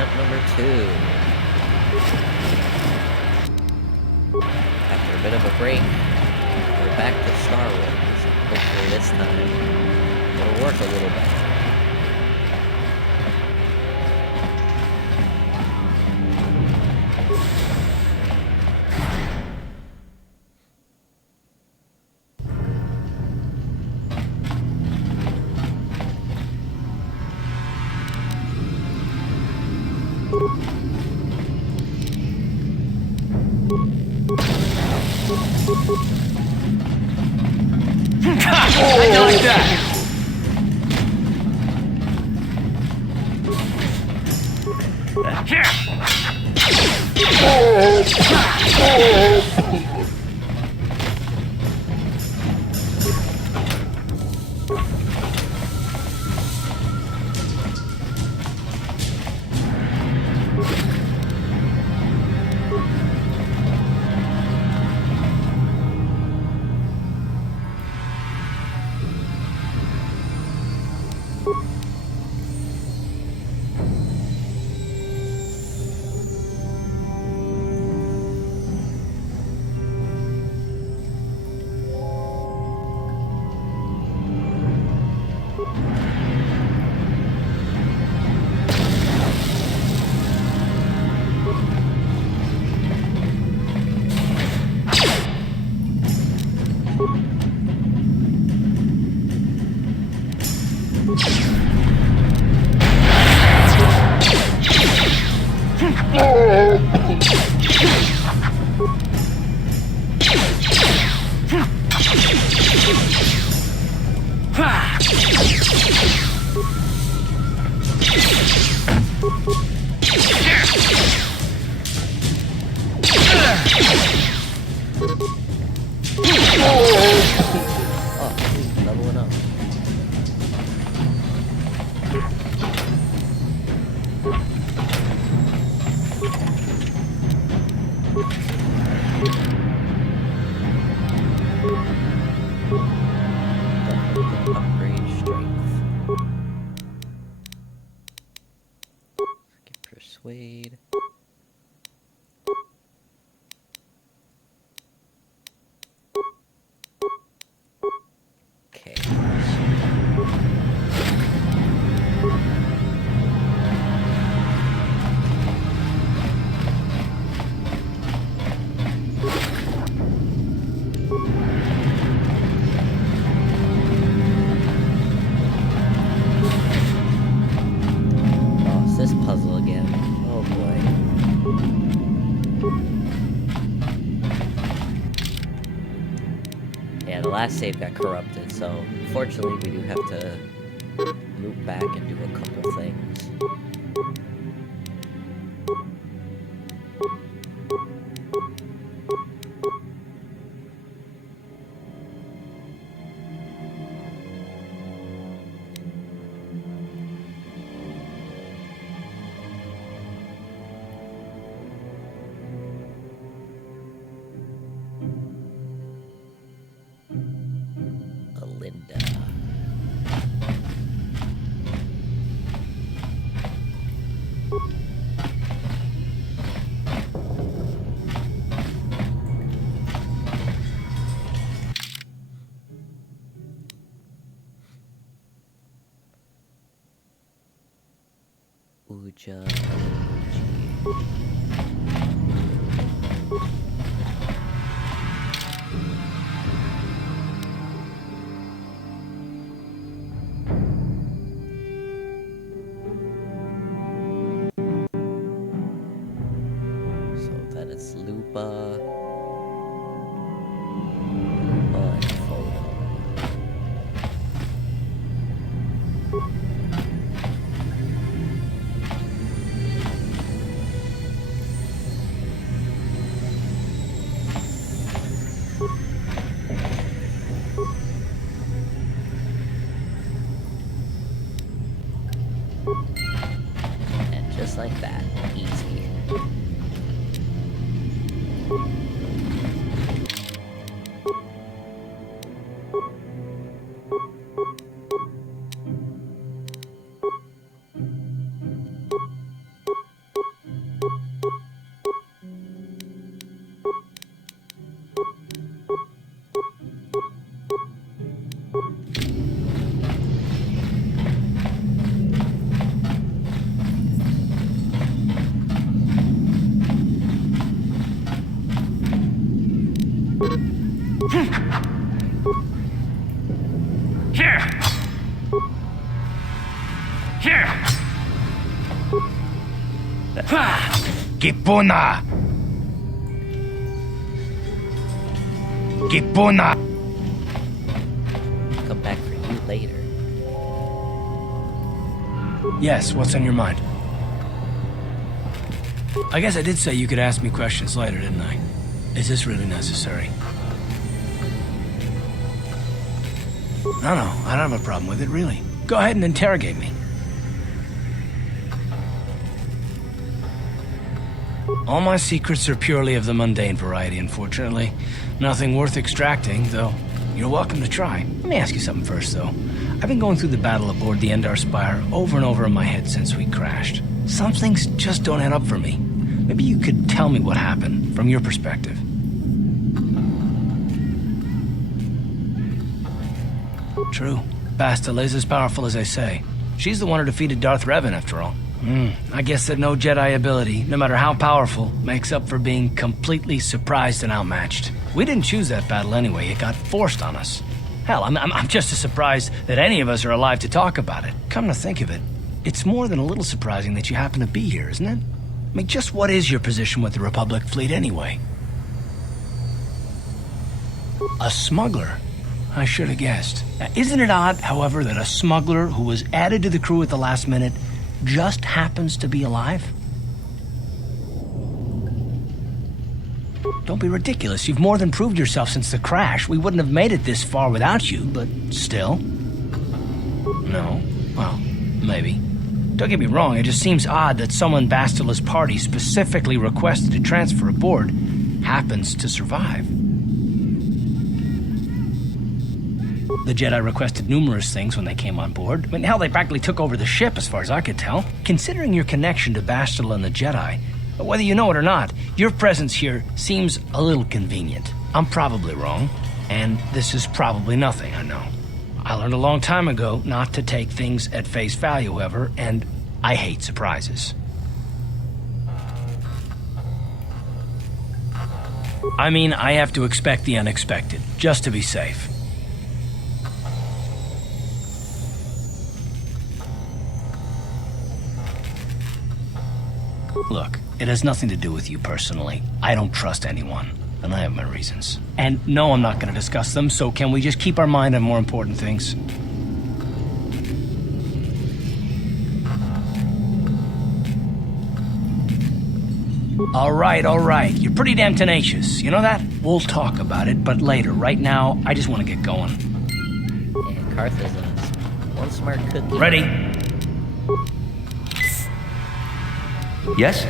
attempt number 2. After a bit of a break, we're back to Star Wars. Hopefully this time it'll work a little better. How'd you like that? Leveling up. Definitely upgrade strength. Get persuade. Okay. Oh, it's this puzzle again. Oh boy. Yeah, the last save got corrupted, so unfortunately we do have to loop back and do a couple things. Linda. Uja. So that is Lupa. Lupa and photo. And just like that, easy. Here! Here! Kipuna! Kipuna! Come back for you later. Yes, what's on your mind? I guess I did say you could ask me questions later, didn't I? Is this really necessary? No, I don't have a problem with it, really. Go ahead and interrogate me. All my secrets are purely of the mundane variety, unfortunately. Nothing worth extracting, though you're welcome to try. Let me ask you something first, though. I've been going through the battle aboard the Endar Spire over and over in my head since we crashed. Some things just don't add up for me. Maybe you could tell me what happened, from your perspective. True. Bastila is as powerful as they say. She's the one who defeated Darth Revan, after all. I guess that no Jedi ability, no matter how powerful, makes up for being completely surprised and outmatched. We didn't choose that battle anyway. It got forced on us. Hell, I'm just as surprised that any of us are alive to talk about it. Come to think of it, it's more than a little surprising that you happen to be here, isn't it? I mean, just what is your position with the Republic fleet anyway? A smuggler? I should have guessed. Now, isn't it odd, however, that a smuggler who was added to the crew at the last minute just happens to be alive? Don't be ridiculous. You've more than proved yourself since the crash. We wouldn't have made it this far without you, but still. No? Well, maybe. Don't get me wrong, it just seems odd that someone Bastila's party specifically requested to transfer aboard happens to survive. The Jedi requested numerous things when they came on board. I mean, hell, they practically took over the ship as far as I could tell. Considering your connection to Bastila and the Jedi, whether you know it or not, your presence here seems a little convenient. I'm probably wrong, and this is probably nothing, I know. I learned a long time ago not to take things at face value, however, and I hate surprises. I mean, I have to expect the unexpected, just to be safe. Look, it has nothing to do with you personally. I don't trust anyone, and I have my reasons. And no, I'm not going to discuss them, so can we just keep our mind on more important things? All right. You're pretty damn tenacious. You know that? We'll talk about it, but later. Right now, I just want to get going. Yeah, Carth is one smart cookie. Ready? Yes?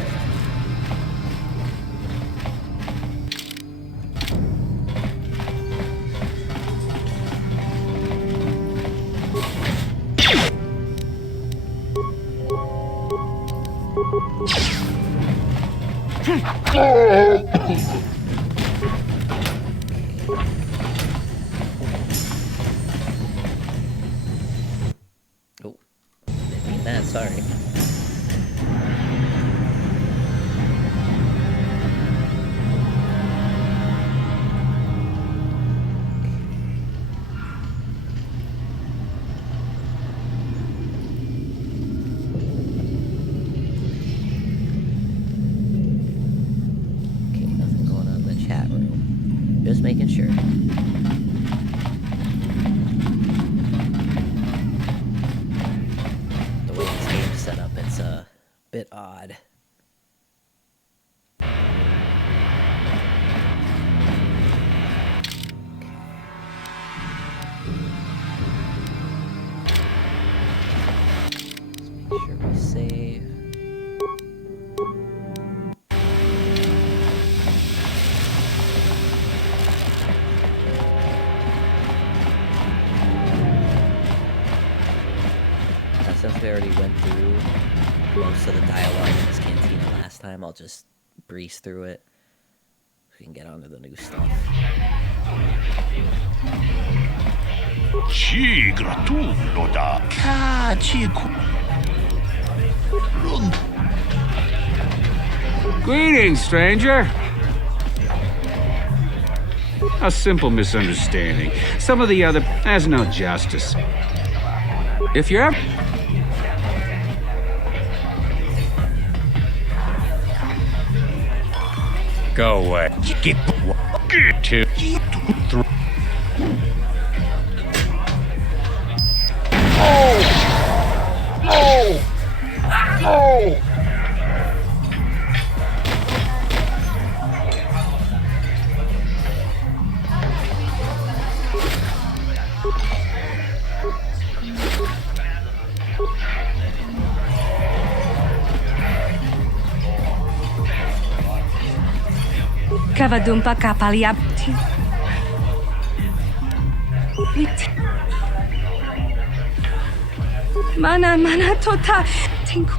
Oh, didn't mean that, sorry. Just making sure. The way this game's set up, it's a bit odd. Let's make sure we save. Since we already went through most of the dialogue in this cantina last time, I'll just breeze through it so we can get on to the new stuff. Greetings, stranger. A simple misunderstanding. Some of the other has no justice. If you're ever... Go away. Get to... Kavadumpa kapaliabti. Mana tota tinku.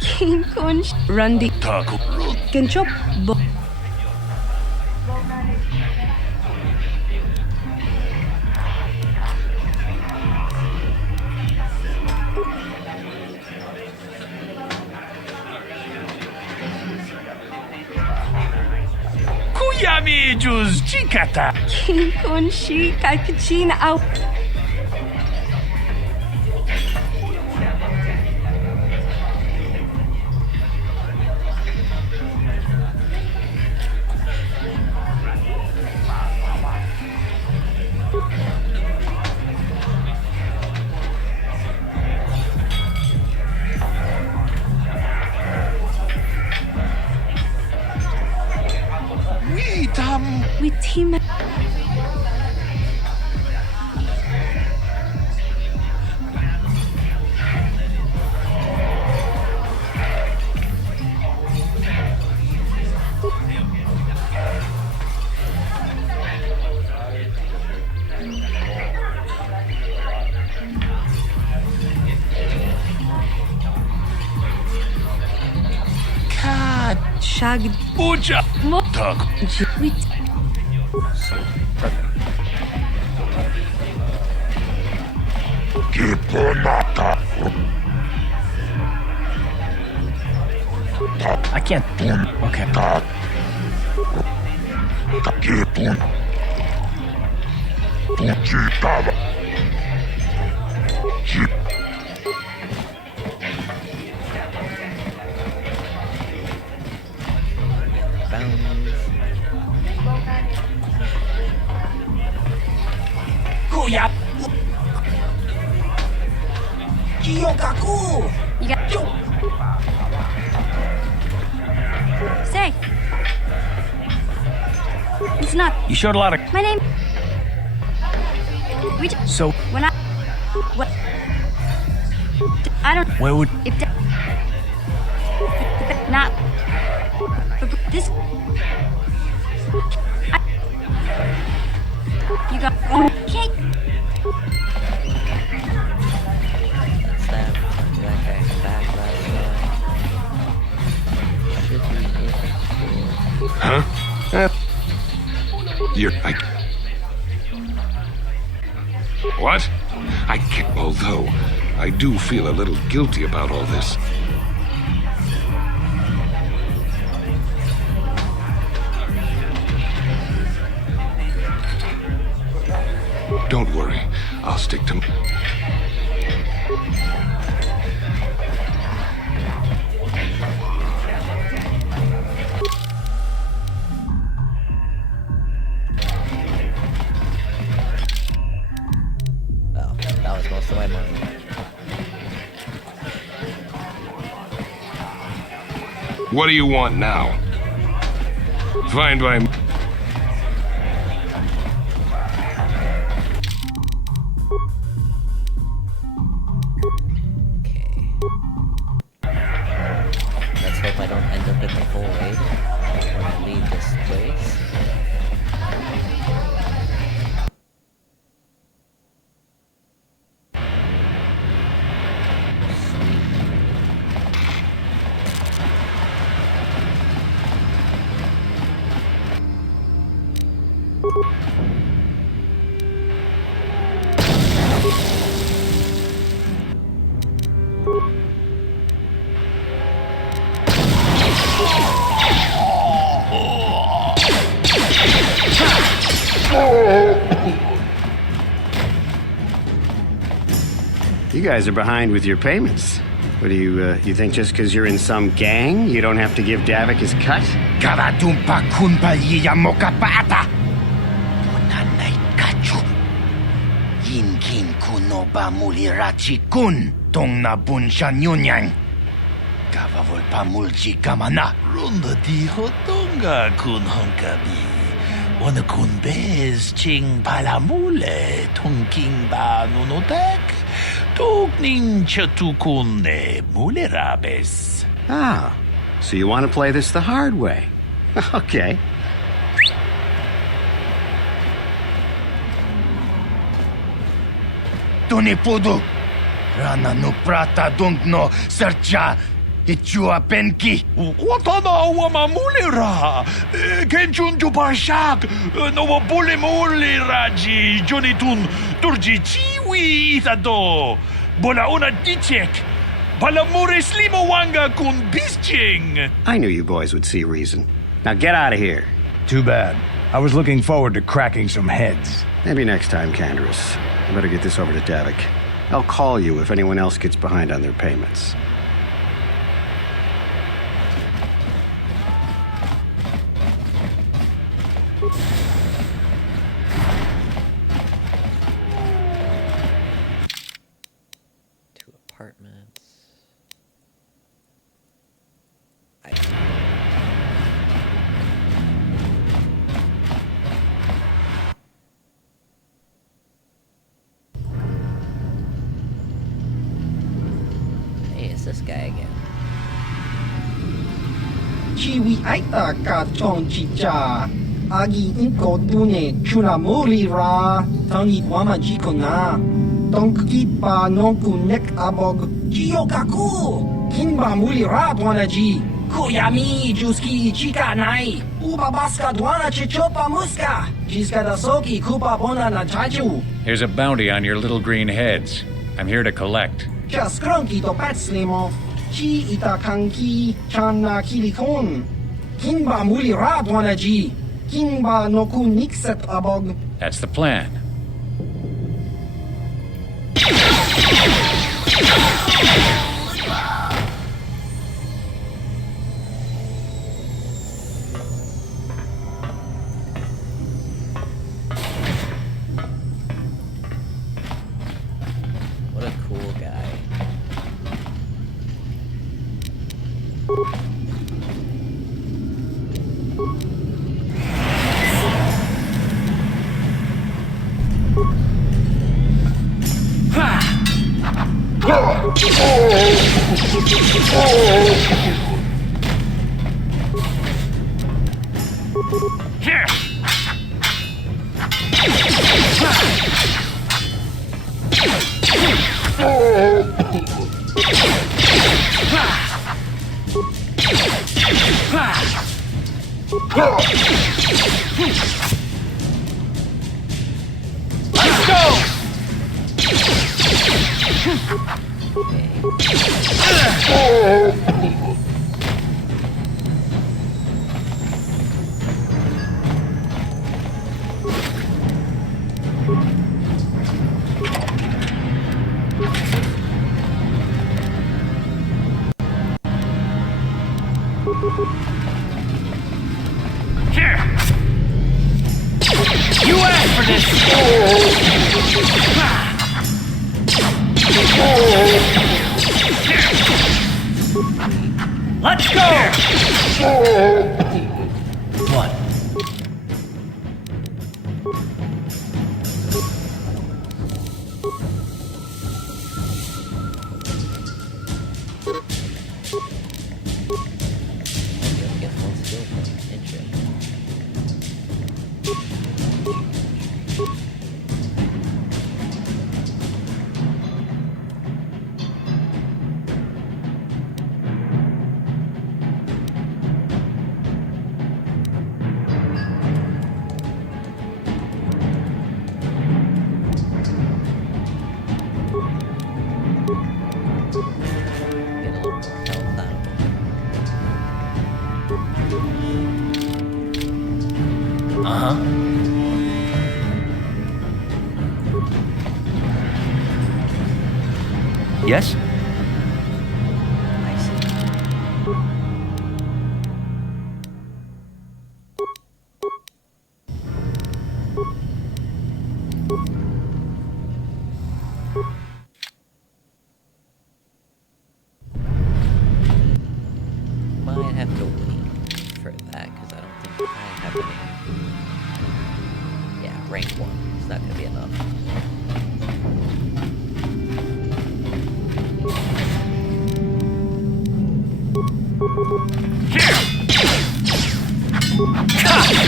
Kinkun Rundi Taco. Kinchop bo. Kuyamijus chikata. Kinkun shi kakachina au. With team. Shag Ucha. mo Taco. with I can't. Okay. Bounds. Kuya. you got say. It's not You showed a lot of. my name. We So when I what I don't where would? if not this you got okay. That's that. That guy back last time. Should be it. Huh? You're... What? I can't... Although, I do feel a little guilty about all this. Don't worry. I'll stick to... Oh, that was most of my money. What do you want now? Fine by me. Okay. Let's hope I don't end up in the void when I leave this place. You guys are behind with your payments. What do you think just because you're in some gang, you don't have to give Davik his cut? Karatumpa kunpa yiyamoka paata. Punanay kachu. Yinkin kuno ba mulirachi kun. Tong na bunshan yunyang. Kavavol pa mulchi kamana. Runda di hotonga kun honkabi. Wana kun bez ching palamule. Tongking ba nunotek. Tugning chatukune mulerabes. Ah, so you want to play this the hard way. Okay. Tunipudu. Rana no prata dunkno sercha. Ichua penki. Watana wama mulera. Kenchun tu parshak. No wabule muleraji. Jonitun turji chiwi itado. Bola una dichek. Balamure slimo wanga kun bisching. I knew you boys would see reason. Now get out of here. Too bad. I was looking forward to cracking some heads. Maybe next time, Candaris. I better get this over to Davik. I'll call you if anyone else gets behind on their payments. Two apartments. Hey, it's this guy again. Chiwi aita ka chong chicha. Agi inko dune chuna muli ra. Tangi wama jiko na. Tonki pa nonku nek abog. Jiyo kaku. Kinba muli ra dwana ji. Kuyami juski chika nai. Uba baska dwana chichopa muska. Jiska da soki kupa bona na chaju. Here's a bounty on your little green heads. I'm here to collect. Just cronky to patslimo. Chi ita kanki chana kilikon. Kinba muli ra dwana ji. Kinba noku nikset abog. That's the plan. What a cool guy. Let's go! Here! You asked for this! Let's go! What? Get full skill point. Interesting. Yes? I see. Might have to wait for that because I don't think I have any. Yeah, rank 1. It's not gonna be enough.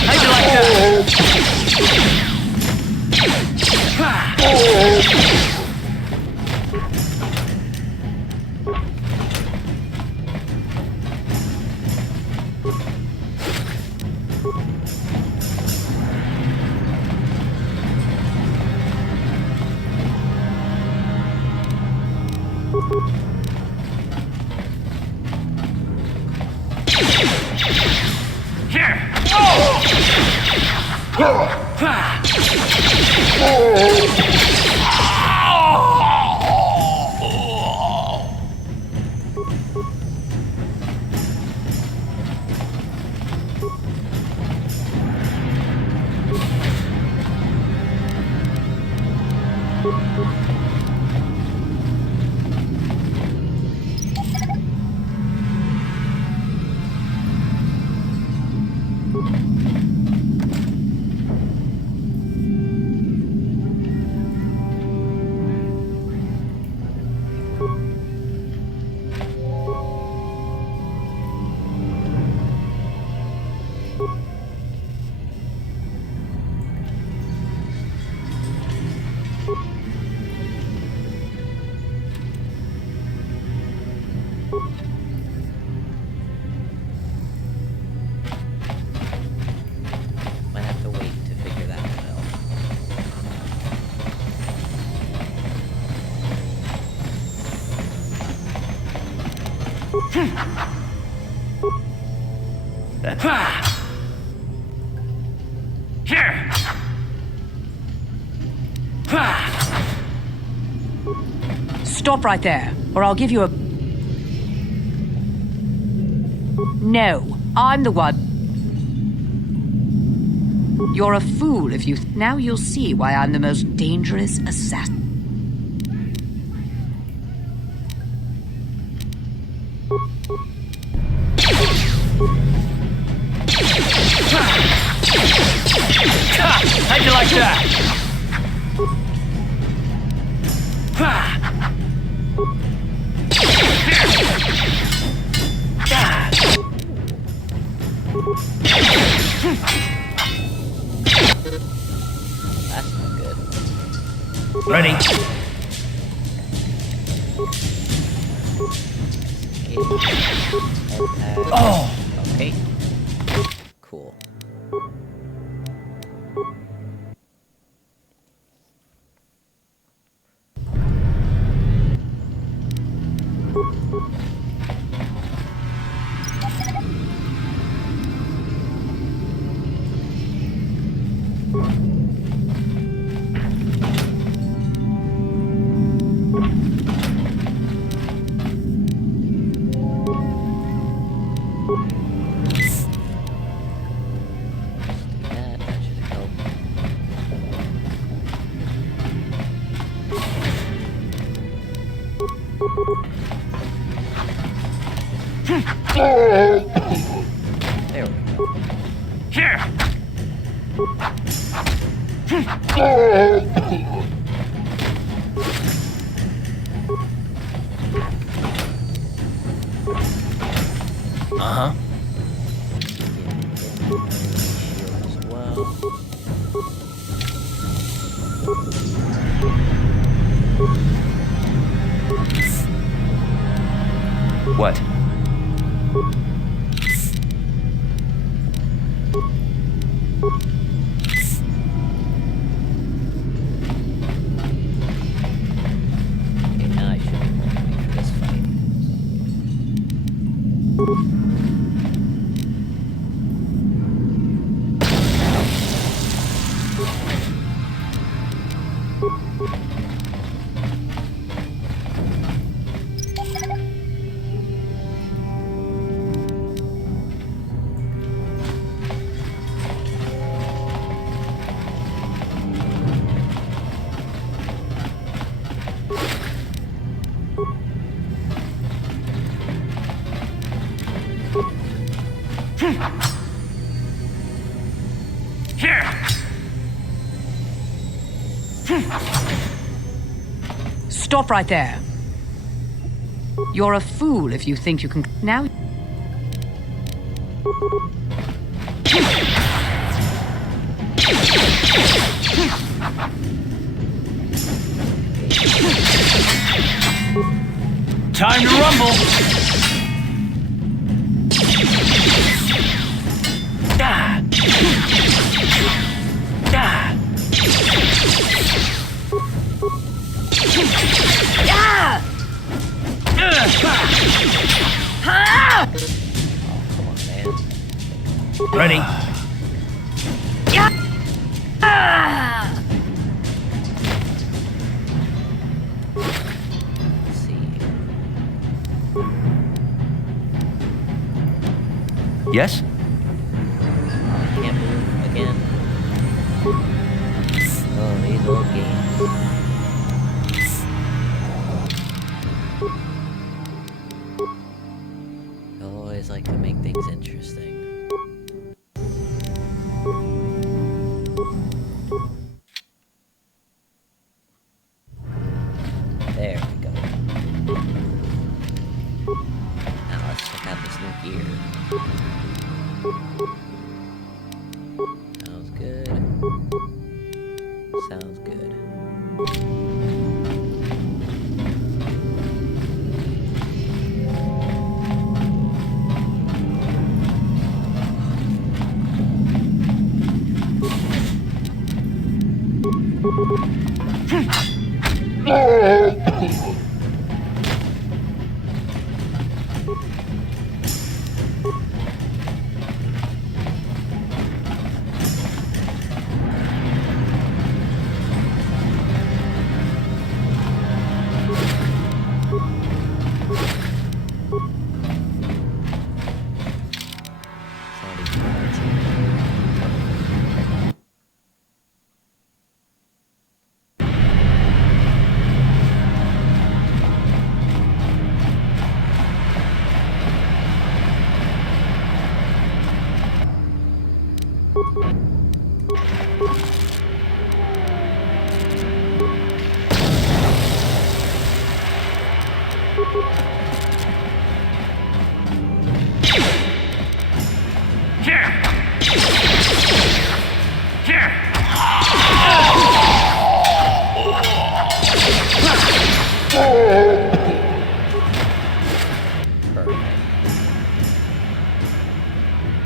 How'd you like Might have to wait to figure that one out. Stop right there, or I'll give you a... No, I'm the one. You're a fool if you... Now you'll see why I'm the most dangerous assassin. How'd you like that? That's not good. Ready. Oh. Okay. Cool. That should help. There we go. Uh-huh. Shield as well. What? Okay, now I should be more ready for this fight. Stop right there. You're a fool if you think you can... Now... Time to rumble! Ah. Ah. Ah! Ah! Come on, man. Ready? Ah! Let's see. Yes? Can't move again. Oh, these old games. I always like to make things interesting. There we go. Now let's check out this new gear. Sounds good. Sounds good.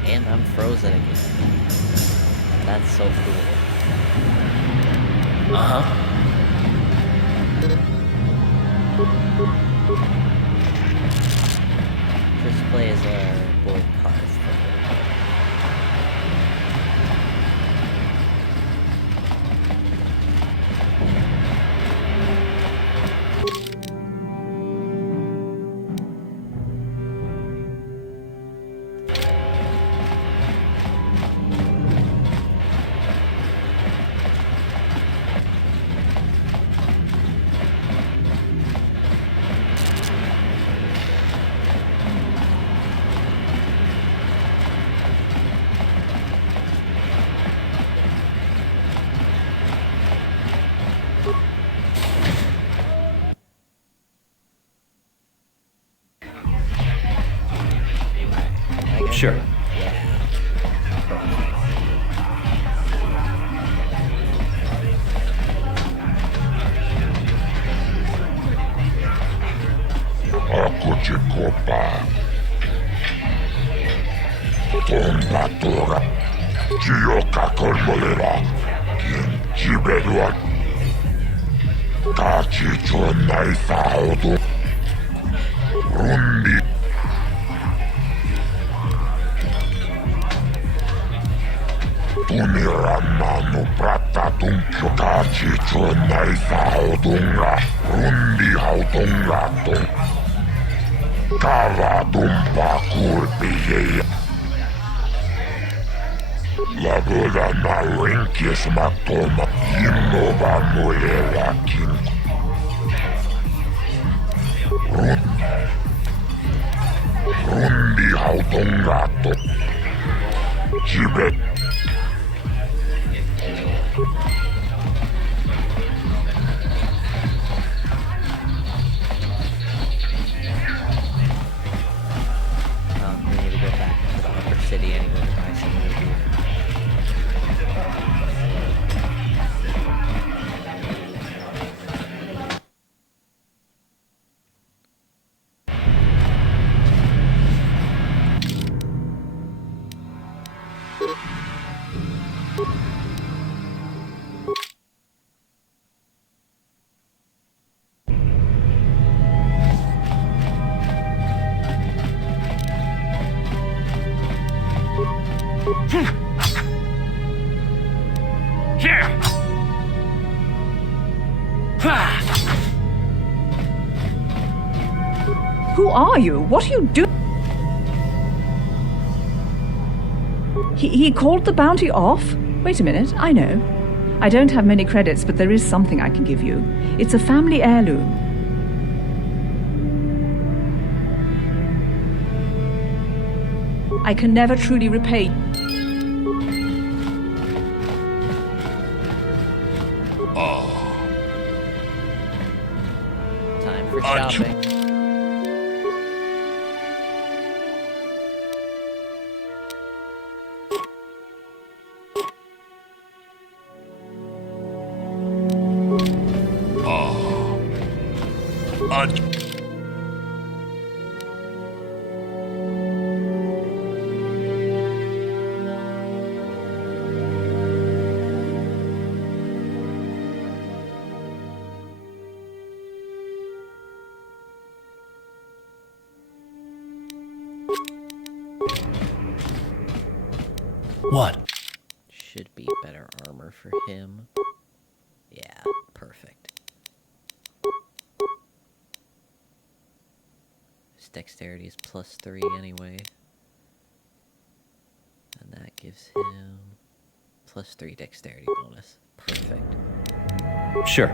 And I'm frozen again. That's so cool. First play is our boy Taris. Sure. Ako ci kopa. Tombatura. Chiyoka kolmolera. Kien chibedua. Kachi chonai saudu. Rundi. Tuniramanu pratatuncho. Kachi chonai saudunga. Rundi haudungatung. Kavadumpa kurpijeja. Lagoda na rinkis matoma. Innova mulelakin. Rundi haudungato. Gibbet. We need to go back to the upper city anyway to buy some more beer. Who are you? What are you doing? He called the bounty off? Wait a minute, I know. I don't have many credits, but there is something I can give you. It's a family heirloom. I can never truly repay. Time for shopping. What? Should be better armor for him. Yeah, perfect. His dexterity is +3 anyway. And that gives him +3 dexterity bonus. Perfect. Sure.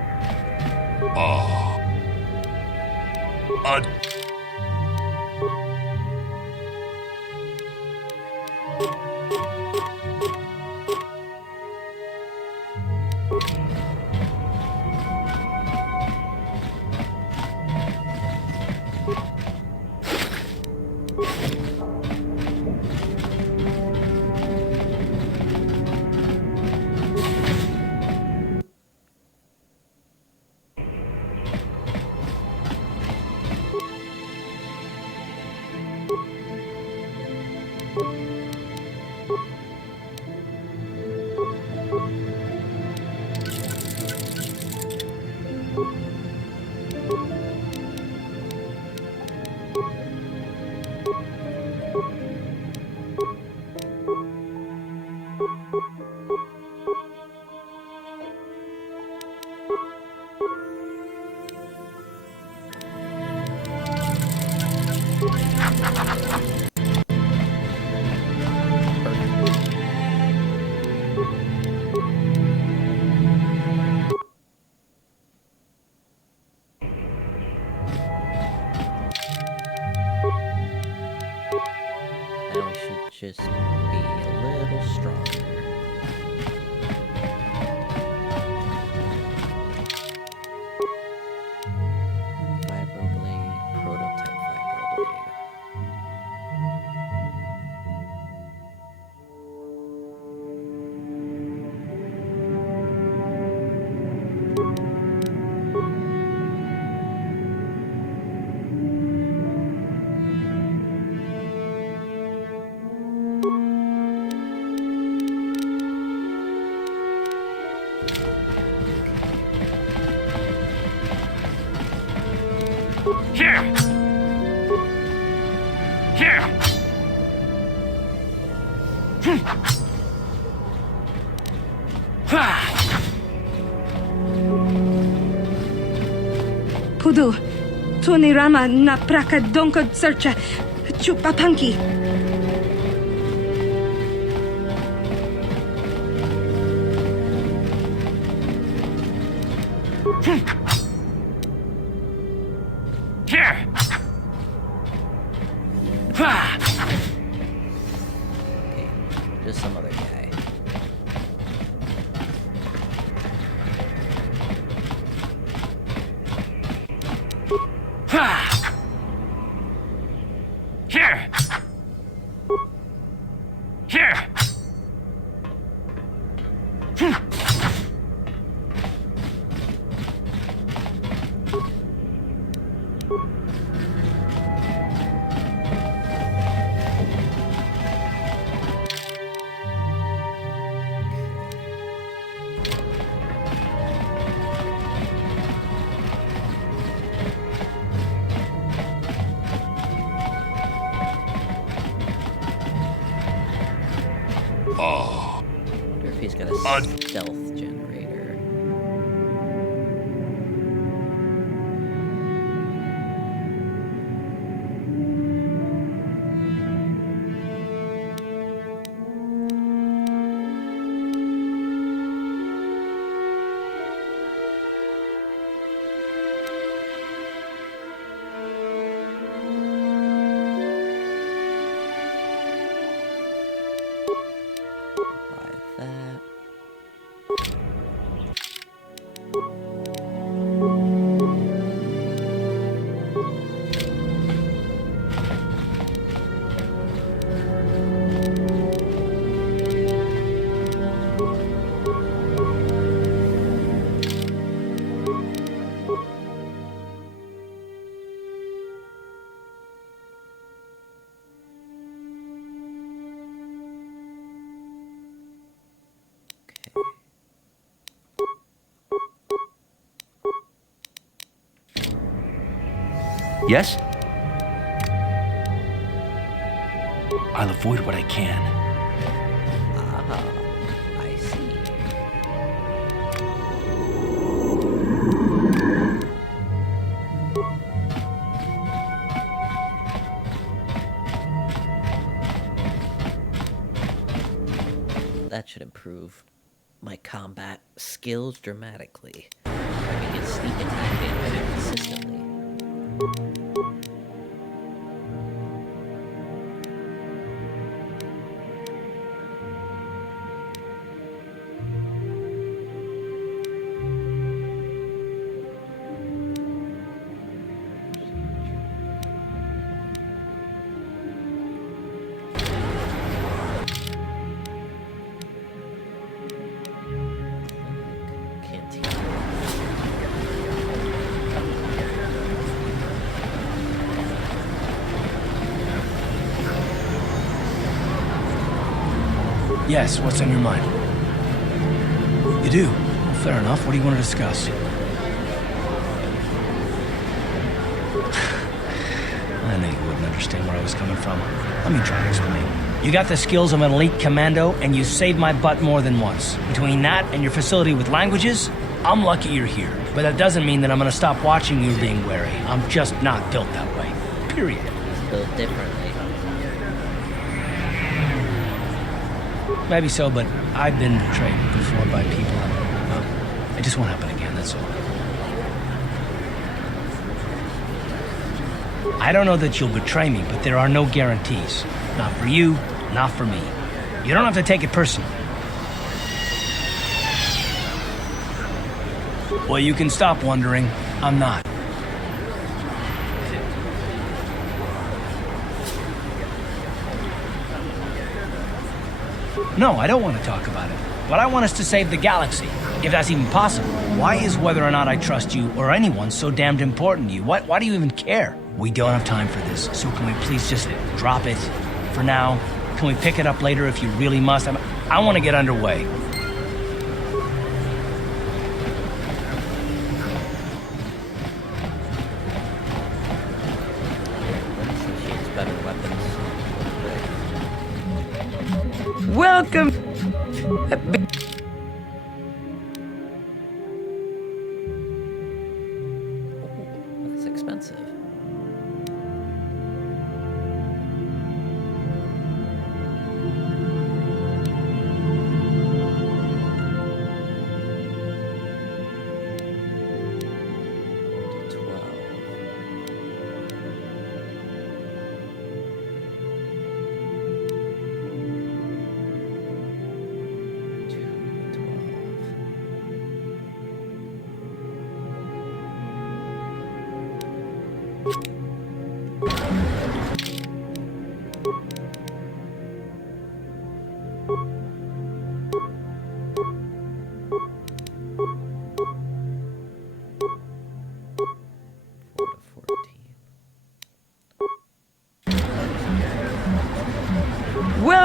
Now we should just be a little stronger. Vibroblade, prototype vibroblade. Pudu, Tunirama na praka donko searcha chupapanki. Just Here! Here! I wonder if he's got a stealth generator. Buy that. Yes? I'll avoid what I can. Ah, I see. That should improve my combat skills dramatically. I can get sneak attack damage consistently. Yes, what's on your mind? You do? Well, fair enough. What do you want to discuss? I knew you wouldn't understand where I was coming from. Let me try to explain. You got the skills of an elite commando, and you saved my butt more than once. Between that and your facility with languages, I'm lucky you're here. But that doesn't mean that I'm gonna stop watching you being wary. I'm just not built that way. Period. He's built differently. Maybe so, but I've been betrayed before by people. Well, it just won't happen again, that's all. I don't know that you'll betray me, but there are no guarantees. Not for you, not for me. You don't have to take it personally. Well, you can stop wondering. I'm not. No, I don't want to talk about it. But I want us to save the galaxy, if that's even possible. Why is whether or not I trust you or anyone so damned important to you? Why do you even care? We don't have time for this, so can we please just drop it for now? Can we pick it up later if you really must? I want to get underway. Welcome. That's expensive.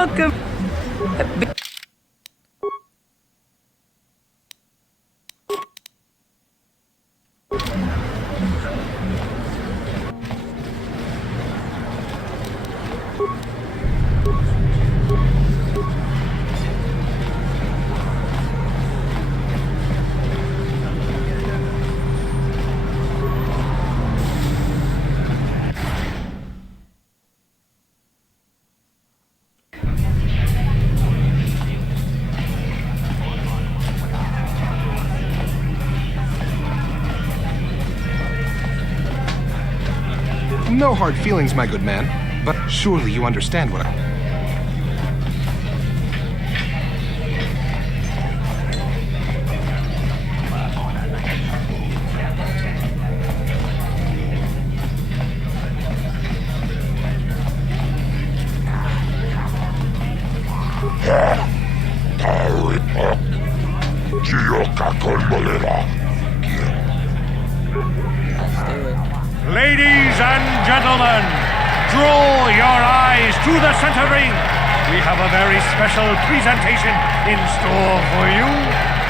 welcome. No hard feelings, my good man. But surely you understand what I... Ladies and gentlemen, draw your eyes to the center ring. We have a very special presentation in store for you.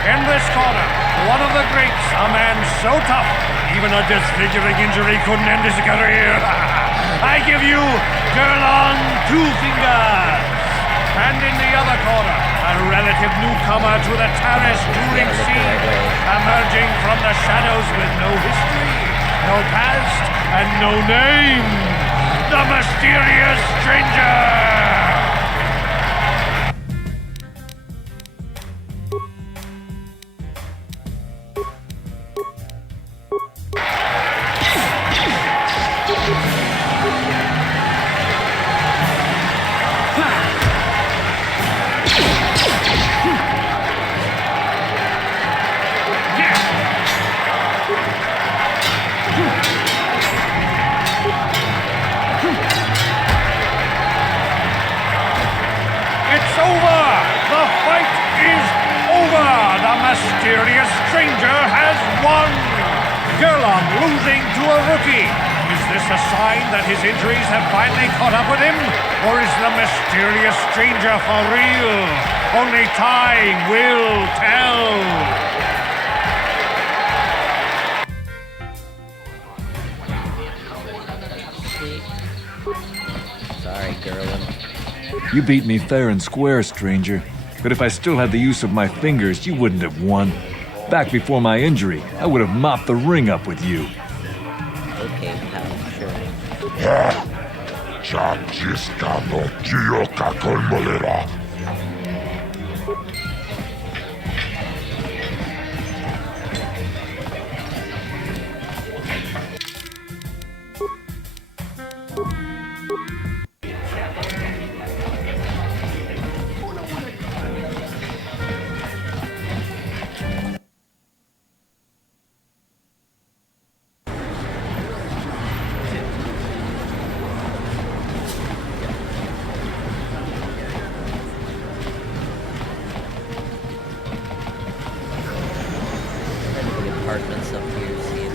In this corner, one of the greats, a man so tough, even a disfiguring injury couldn't end his career. I give you Gerlon Two Fingers. And in the other corner, a relative newcomer to the Taris touring scene, emerging from the shadows with no history, no past, and no name, the mysterious stranger! Mysterious stranger has won! Gerlon losing to a rookie. Is this a sign that his injuries have finally caught up with him? Or is the mysterious stranger for real? Only time will tell! Sorry, Gerlon. You beat me fair and square, stranger. But if I still had the use of my fingers, you wouldn't have won. Back before my injury, I would have mopped the ring up with you. Okay, pal, sure. Apartments up here, see if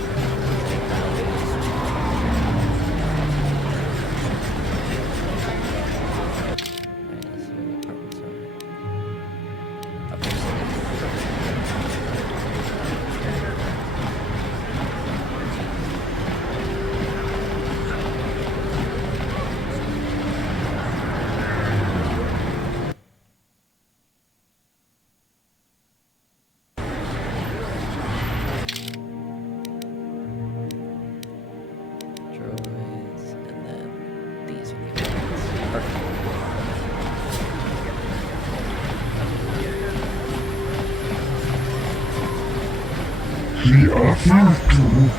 He afternoon,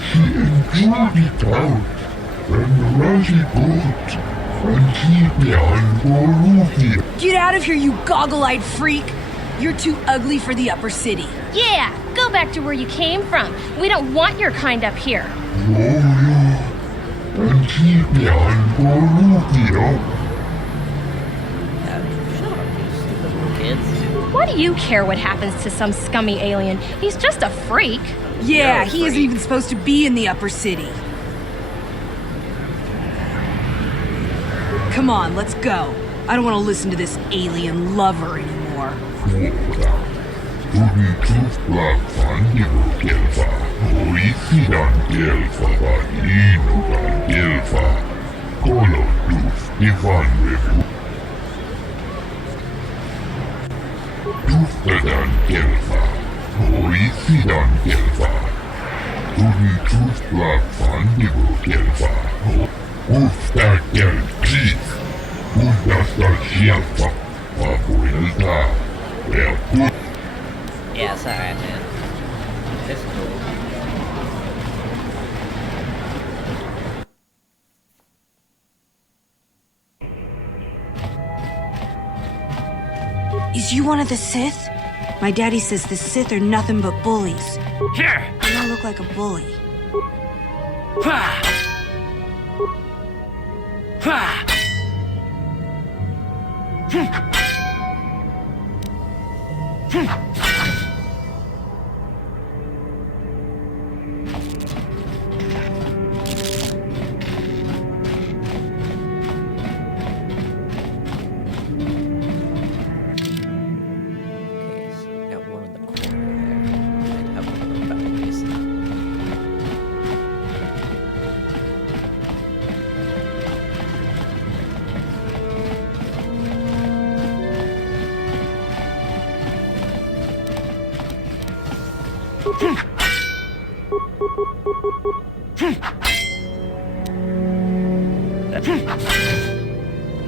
he enjoyed it out, and really good, and he behind Get out of here, you goggle-eyed freak! You're too ugly for the upper city. Yeah, go back to where you came from. We don't want your kind up here. and he behind What do you care what happens to some scummy alien? He's just a freak. Yeah, he isn't even supposed to be in the upper city. Come on, let's go. I don't want to listen to this alien lover anymore. Yeah, it's alright, man. It's cool. Is you one of the Sith? My daddy says the Sith are nothing but bullies. Here! You don't look like a bully. Okay, so we got one in the corner there. Might have one of the bounties.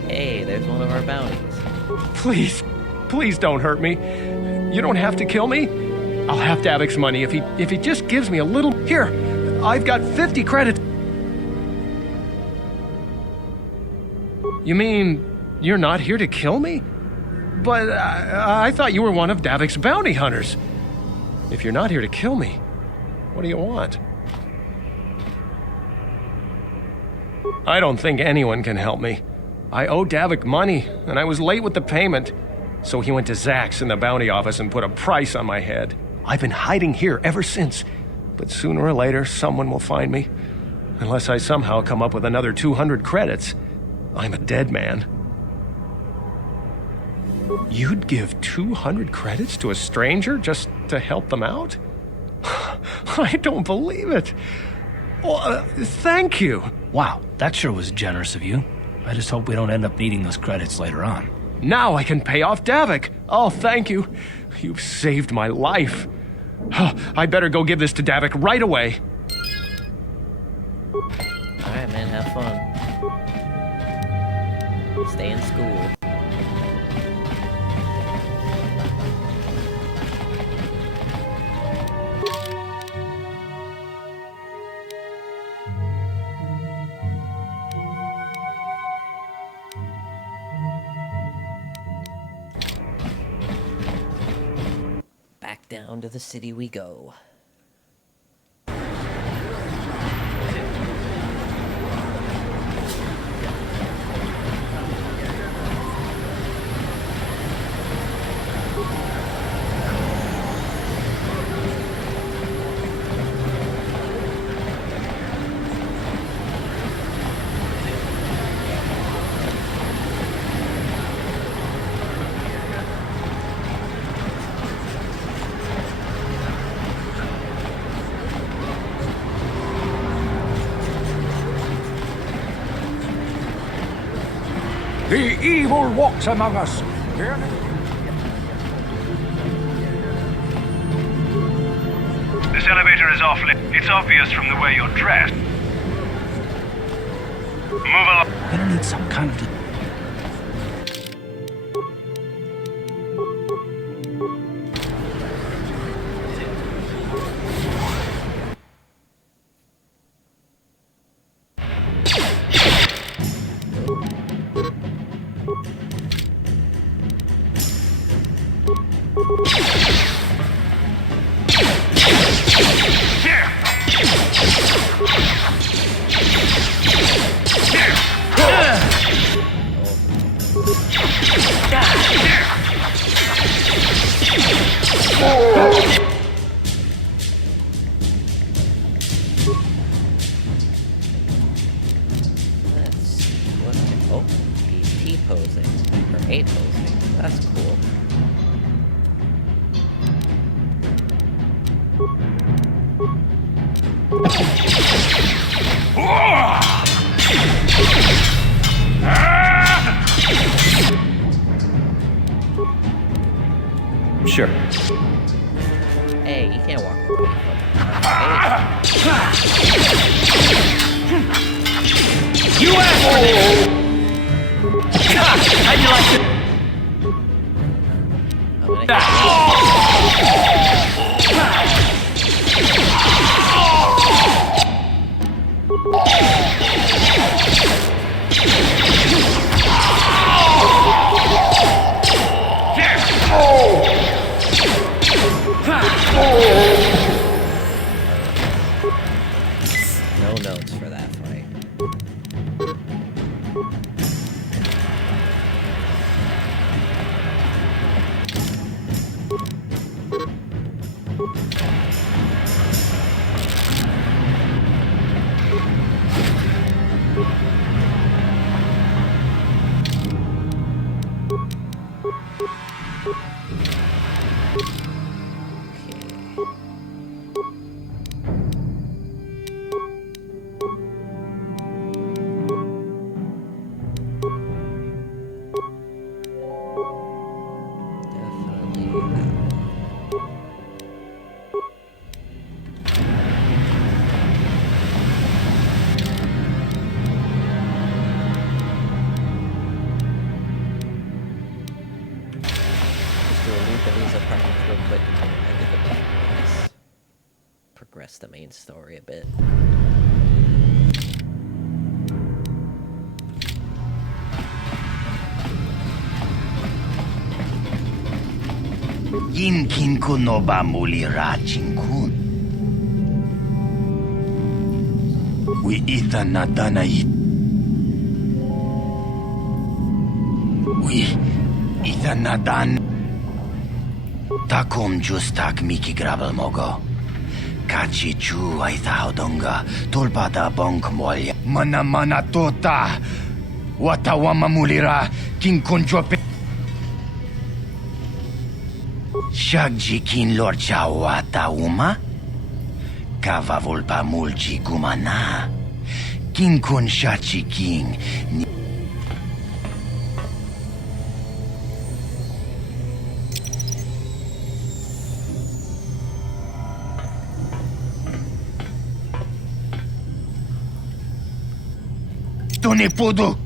Hey, there's one of our bounties. Please don't hurt me. You don't have to kill me. I'll have Davik's money if he just gives me a little. Here, I've got 50 credits. You mean you're not here to kill me? But I thought you were one of Davik's bounty hunters. If you're not here to kill me, what do you want? I don't think anyone can help me. I owe Davik money, and I was late with the payment. So he went to Zach's in the bounty office and put a price on my head. I've been hiding here ever since. But sooner or later, someone will find me. Unless I somehow come up with another 200 credits. I'm a dead man. You'd give 200 credits to a stranger just to help them out? I don't believe it. Well, thank you. Wow, that sure was generous of you. I just hope we don't end up needing those credits later on. Now I can pay off Davik. Oh, thank you. You've saved my life. I better go give this to Davik right away. Alright, man, have fun. Stay in school. Back down to the city we go. The evil walks among us. This elevator is off limits. It's obvious from the way you're dressed. Move along. I'm gonna need some kind of... posing, or 8 posing. That's cool. Sure. Hey, you can't walk away from You asked for this! How'd you like it? No notes for that fight. Progress the main story a bit. Yinkin kunoba mulira chinkun. We itha nadana it. We itha nadan. Takom justak miki grabel mogo. Kachi chu aitha hodonga. Tolpada bonk molya. Mana mana tota. Watawama mulira. Kinkunjope. Shagji kin lorcha wata uma? Kava volpa mulci gumana. Kin kun shachi king. To ne pudu.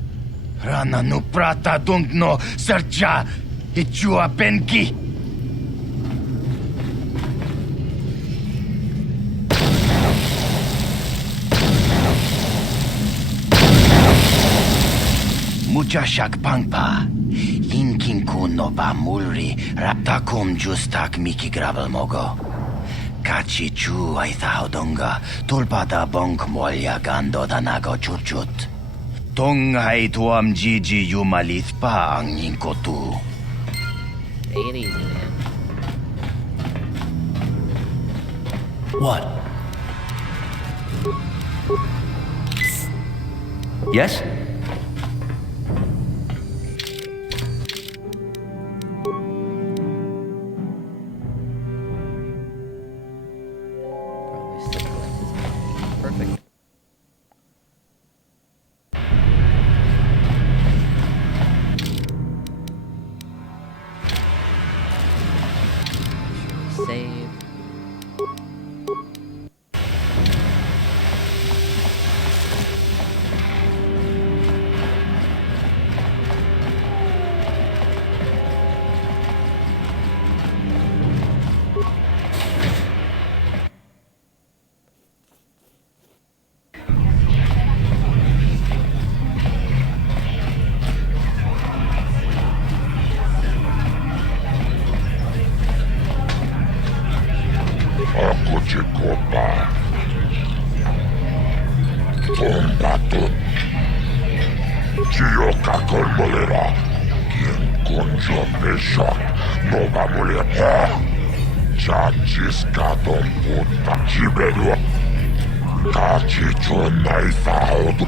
Rana nu prata dungno sercha. Ichua penki. Mucha shak pangpa. Inkin kuno ba mulri. Raptakom justak miki grabel mogo. Kachi chu aitha hodonga. Tulpada bonk molya gando danago churchut. Tong hai tuam jiji yumalith pa ang inkotu. Take it easy, man. What? Yes? Perfect. Save. Ako Jacoba. Tombatot. Gio kakol molera. Quien conjo peshak. No va moler. Chachis katom puta. Chibelua. Kachichon naifaod.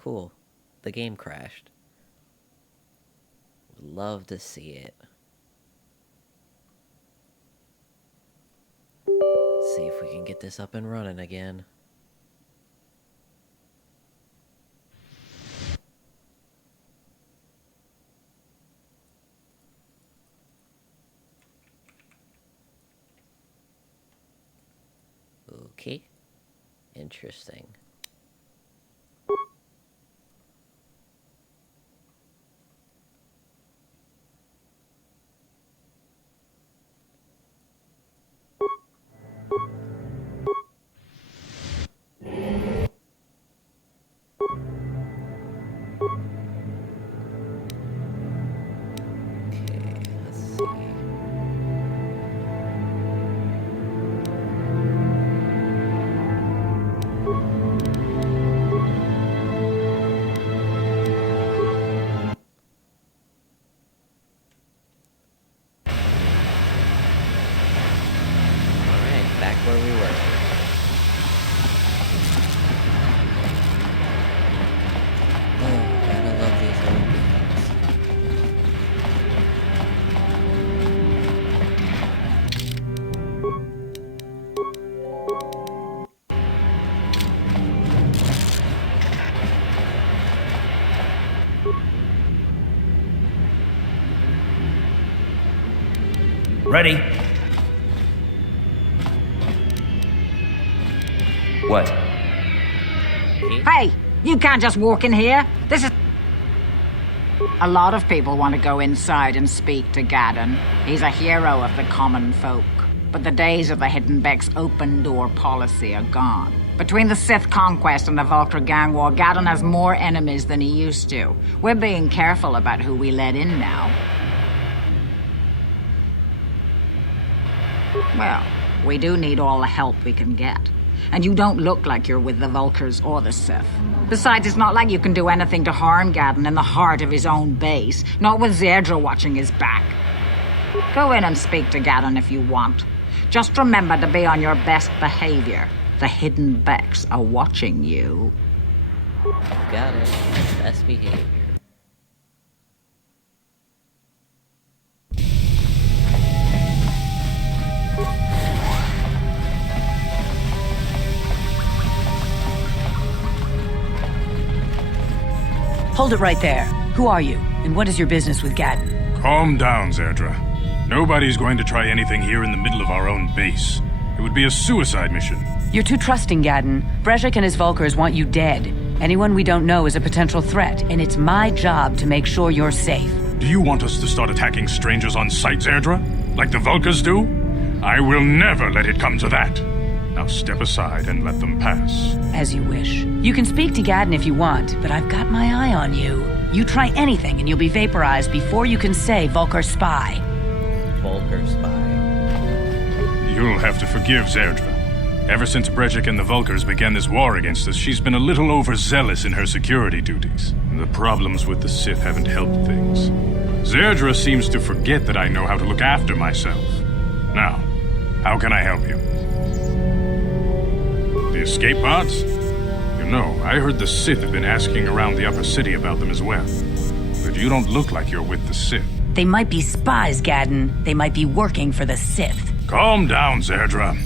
cool. The game crashed. Would love to see it. See if we can get this up and running again. Okay. Interesting. Where we were. Oh, gotta love these old Ready? What? Hey, you can't just walk in here. This is... A lot of people want to go inside and speak to Gaddon. He's a hero of the common folk. But the days of the Hidden Beck's open-door policy are gone. Between the Sith conquest and the Vulcar gang war, Gaddon has more enemies than he used to. We're being careful about who we let in now. Well, we do need all the help we can get. And you don't look like you're with the Vulcars or the Sith. Besides, it's not like you can do anything to harm Gaddon in the heart of his own base, not with Zerdra watching his back. Go in and speak to Gaddon if you want. Just remember to be on your best behavior. The Hidden Becks are watching you. Got it. Best behavior. Hold it right there. Who are you, and what is your business with Gaddon? Calm down, Zerdra. Nobody's going to try anything here in the middle of our own base. It would be a suicide mission. You're too trusting, Gaddon. Brezhik and his Vulcars want you dead. Anyone we don't know is a potential threat, and it's my job to make sure you're safe. Do you want us to start attacking strangers on sight, Zerdra? Like the Vulcars do? I will never let it come to that. Now step aside and let them pass. As you wish. You can speak to Gaddon if you want, but I've got my eye on you. You try anything and you'll be vaporized before you can say Vulcar spy. Vulcar spy. You'll have to forgive Zerdra. Ever since Brezhik and the Vulcars began this war against us, she's been a little overzealous in her security duties. The problems with the Sith haven't helped things. Zerdra seems to forget that I know how to look after myself. Now, how can I help you? The escape pods? You know, I heard the Sith have been asking around the upper city about them as well. But you don't look like you're with the Sith. They might be spies, Gaddon. They might be working for the Sith. Calm down, Zerdra.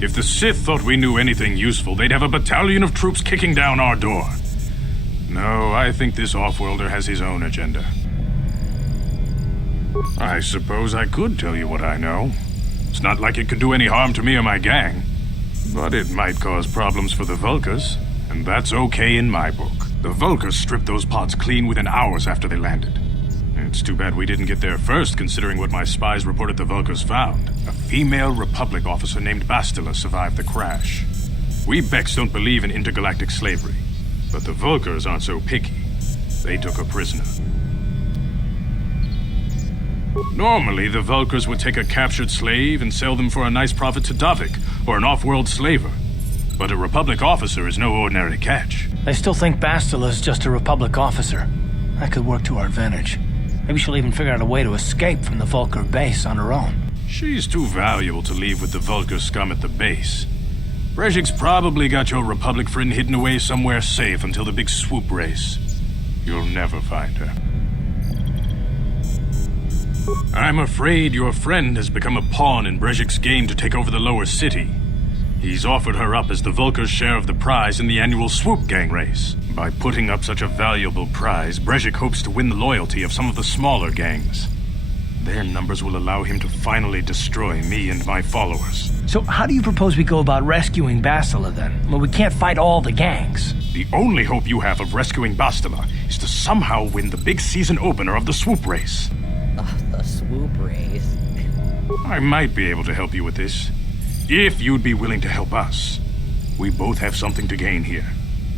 If the Sith thought we knew anything useful, they'd have a battalion of troops kicking down our door. No, I think this off-worlder has his own agenda. I suppose I could tell you what I know. It's not like it could do any harm to me or my gang. But it might cause problems for the Vulcars, and that's okay in my book. The Vulcars stripped those pods clean within hours after they landed. It's too bad we didn't get there first, considering what my spies reported the Vulcars found. A female Republic officer named Bastila survived the crash. We Becks don't believe in intergalactic slavery, but the Vulcars aren't so picky. They took her prisoner. Normally, the Vulcars would take a captured slave and sell them for a nice profit to Davik, or an off-world slaver. But a Republic officer is no ordinary catch. I still think Bastila's just a Republic officer. That could work to our advantage. Maybe she'll even figure out a way to escape from the Vulcar base on her own. She's too valuable to leave with the Vulcar scum at the base. Brezhik's probably got your Republic friend hidden away somewhere safe until the big swoop race. You'll never find her. I'm afraid your friend has become a pawn in Brezhik's game to take over the lower city. He's offered her up as the Vulkar's share of the prize in the annual swoop gang race. By putting up such a valuable prize, Brezhik hopes to win the loyalty of some of the smaller gangs. Their numbers will allow him to finally destroy me and my followers. So how do you propose we go about rescuing Bastila then? Well, we can't fight all the gangs. The only hope you have of rescuing Bastila is to somehow win the big season opener of the swoop race. The swoop race? I might be able to help you with this, if you'd be willing to help us. We both have something to gain here,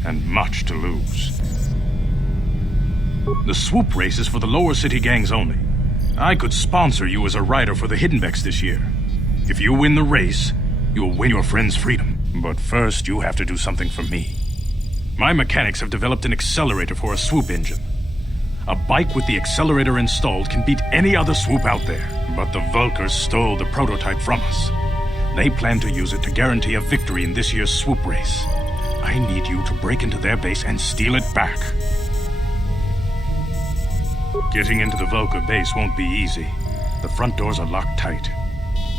and much to lose. The swoop race is for the lower city gangs only. I could sponsor you as a rider for the Hiddenbecks this year. If you win the race, you'll win your friend's freedom. But first, you have to do something for me. My mechanics have developed an accelerator for a swoop engine. A bike with the accelerator installed can beat any other swoop out there. But the Vulkars stole the prototype from us. They plan to use it to guarantee a victory in this year's swoop race. I need you to break into their base and steal it back. Getting into the Vulkar base won't be easy. The front doors are locked tight.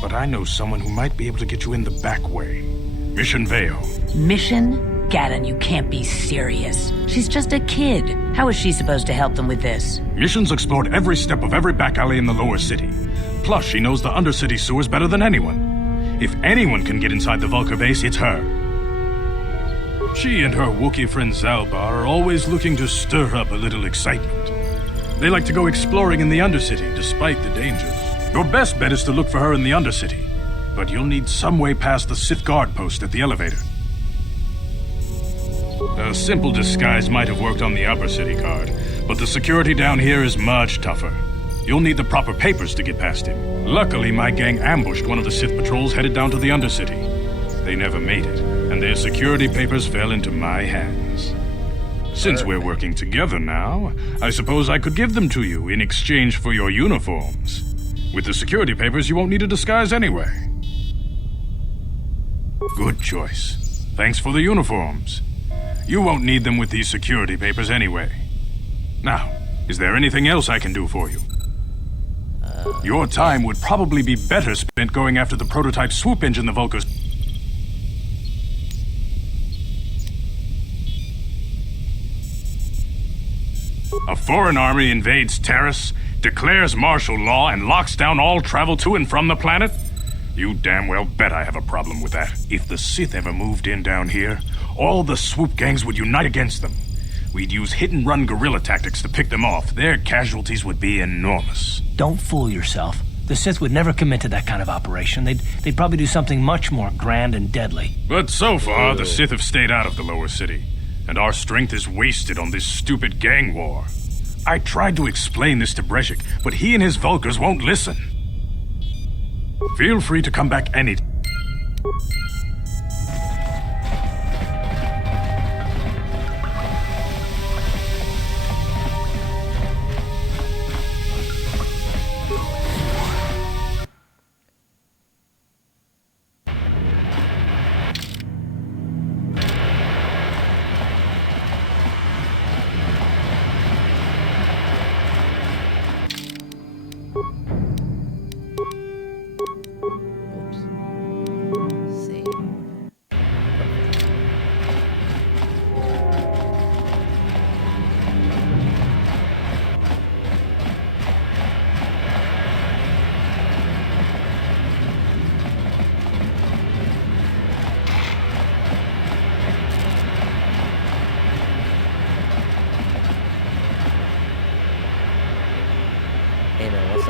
But I know someone who might be able to get you in the back way. Mission Veo. Mission? Gaddon, you can't be serious. She's just a kid. How is she supposed to help them with this? Mission's explored every step of every back alley in the lower city. Plus, she knows the undercity sewers better than anyone. If anyone can get inside the Vulkar base, it's her. She and her Wookiee friend Zalbar are always looking to stir up a little excitement. They like to go exploring in the Undercity, despite the dangers. Your best bet is to look for her in the Undercity, but you'll need some way past the Sith guard post at the elevator. A simple disguise might have worked on the Upper City guard, but the security down here is much tougher. You'll need the proper papers to get past him. Luckily, my gang ambushed one of the Sith patrols headed down to the Undercity. They never made it, and their security papers fell into my hands. Since we're working together now, I suppose I could give them to you in exchange for your uniforms. With the security papers, you won't need a disguise anyway. Good choice. Thanks for the uniforms. You won't need them with these security papers anyway. Now, is there anything else I can do for you? Your time would probably be better spent going after the prototype swoop engine the Vulkars... A foreign army invades Taris, declares martial law, and locks down all travel to and from the planet? You damn well bet I have a problem with that. If the Sith ever moved in down here, all the swoop gangs would unite against them. We'd use hit-and-run guerrilla tactics to pick them off. Their casualties would be enormous. Don't fool yourself. The Sith would never commit to that kind of operation. They'd probably do something much more grand and deadly. But so far, the Sith have stayed out of the lower city, and our strength is wasted on this stupid gang war. I tried to explain this to Brezhik, but he and his Vulkars won't listen. Feel free to come back any...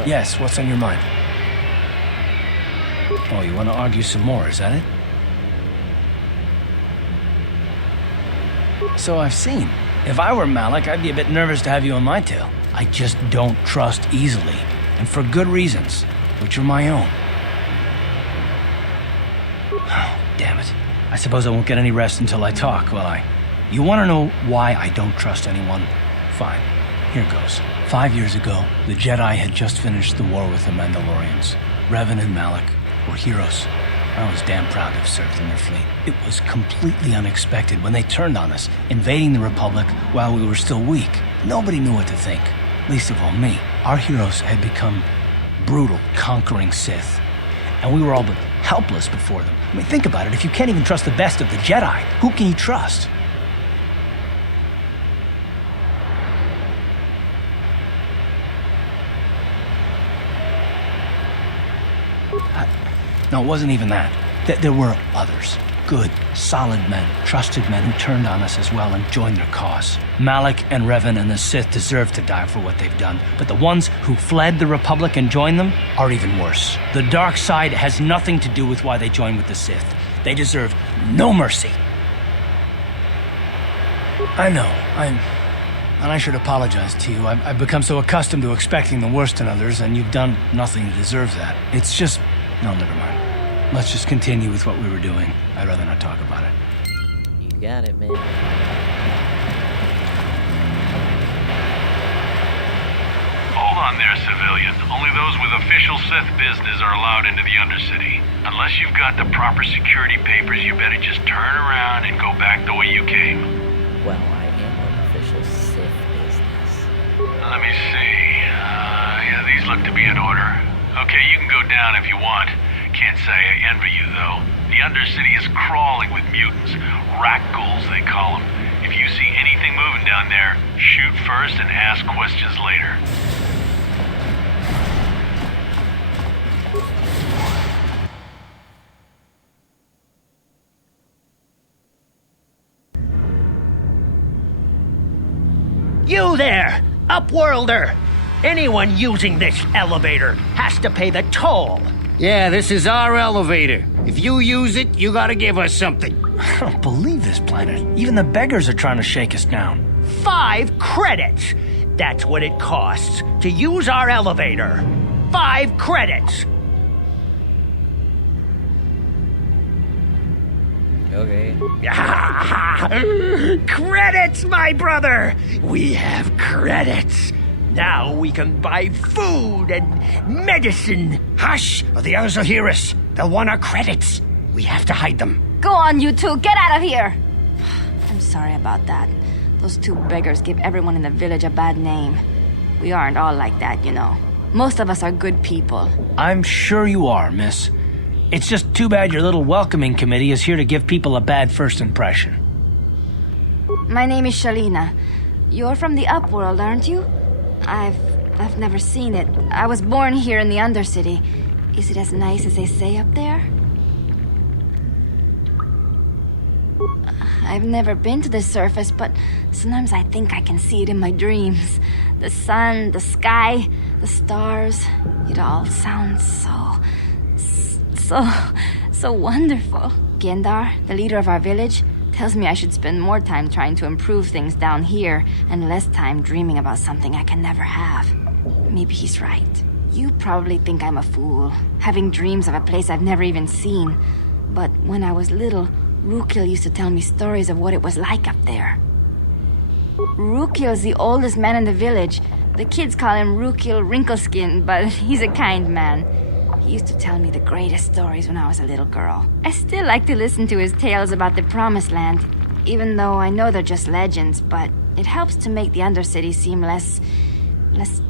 Yes, what's on your mind? Oh, you want to argue some more, is that it? So I've seen. If I were Malik, I'd be a bit nervous to have you on my tail. I just don't trust easily, and for good reasons, which are my own. Oh, damn it. I suppose I won't get any rest until I talk, will I? You want to know why I don't trust anyone? Fine. Here goes. 5 years ago, the Jedi had just finished the war with the Mandalorians. Revan and Malak were heroes. I was damn proud to have served in their fleet. It was completely unexpected when they turned on us, invading the Republic while we were still weak. Nobody knew what to think, least of all me. Our heroes had become brutal, conquering Sith, and we were all but helpless before them. I mean, think about it. If you can't even trust the best of the Jedi, who can you trust? No, it wasn't even that. There were others. Good, solid men, trusted men who turned on us as well and joined their cause. Malak and Revan and the Sith deserve to die for what they've done, but the ones who fled the Republic and joined them are even worse. The dark side has nothing to do with why they joined with the Sith. They deserve no mercy. I know, and I should apologize to you. I've become so accustomed to expecting the worst in others, and you've done nothing to deserve that. It's just... No, never mind. Let's just continue with what we were doing. I'd rather not talk about it. You got it, man. Hold on there, civilian. Only those with official Sith business are allowed into the Undercity. Unless you've got the proper security papers, you better just turn around and go back the way you came. Well, I am on official Sith business. Let me see. Yeah, these look to be in order. Okay, you can go down if you want. Can't say I envy you, though. The Undercity is crawling with mutants. Rat ghouls, they call them. If you see anything moving down there, shoot first and ask questions later. You there, Upworlder! Anyone using this elevator has to pay the toll. Yeah, this is our elevator. If you use it, you gotta give us something. I don't believe this planet. Even the beggars are trying to shake us down. 5 credits! That's what it costs to use our elevator. 5 credits! Okay. Credits, my brother! We have credits. Now we can buy food and medicine. Hush, or the others will hear us. They'll want our credits. We have to hide them. Go on, you two. Get out of here. I'm sorry about that. Those 2 beggars give everyone in the village a bad name. We aren't all like that, you know. Most of us are good people. I'm sure you are, miss. It's just too bad your little welcoming committee is here to give people a bad first impression. My name is Shalina. You're from the Upworld, aren't you? I've never seen it. I was born here in the Undercity. Is it as nice as they say up there? I've never been to the surface, but sometimes I think I can see it in my dreams. The sun, the sky, the stars. It all sounds so wonderful. Gendar, the leader of our village, tells me I should spend more time trying to improve things down here and less time dreaming about something I can never have. Maybe he's right. You probably think I'm a fool, having dreams of a place I've never even seen. But when I was little, Rukil used to tell me stories of what it was like up there. Rukil's the oldest man in the village. The kids call him Rukil Wrinkleskin, but he's a kind man. He used to tell me the greatest stories when I was a little girl. I still like to listen to his tales about the Promised Land, even though I know they're just legends, but it helps to make the Undercity seem less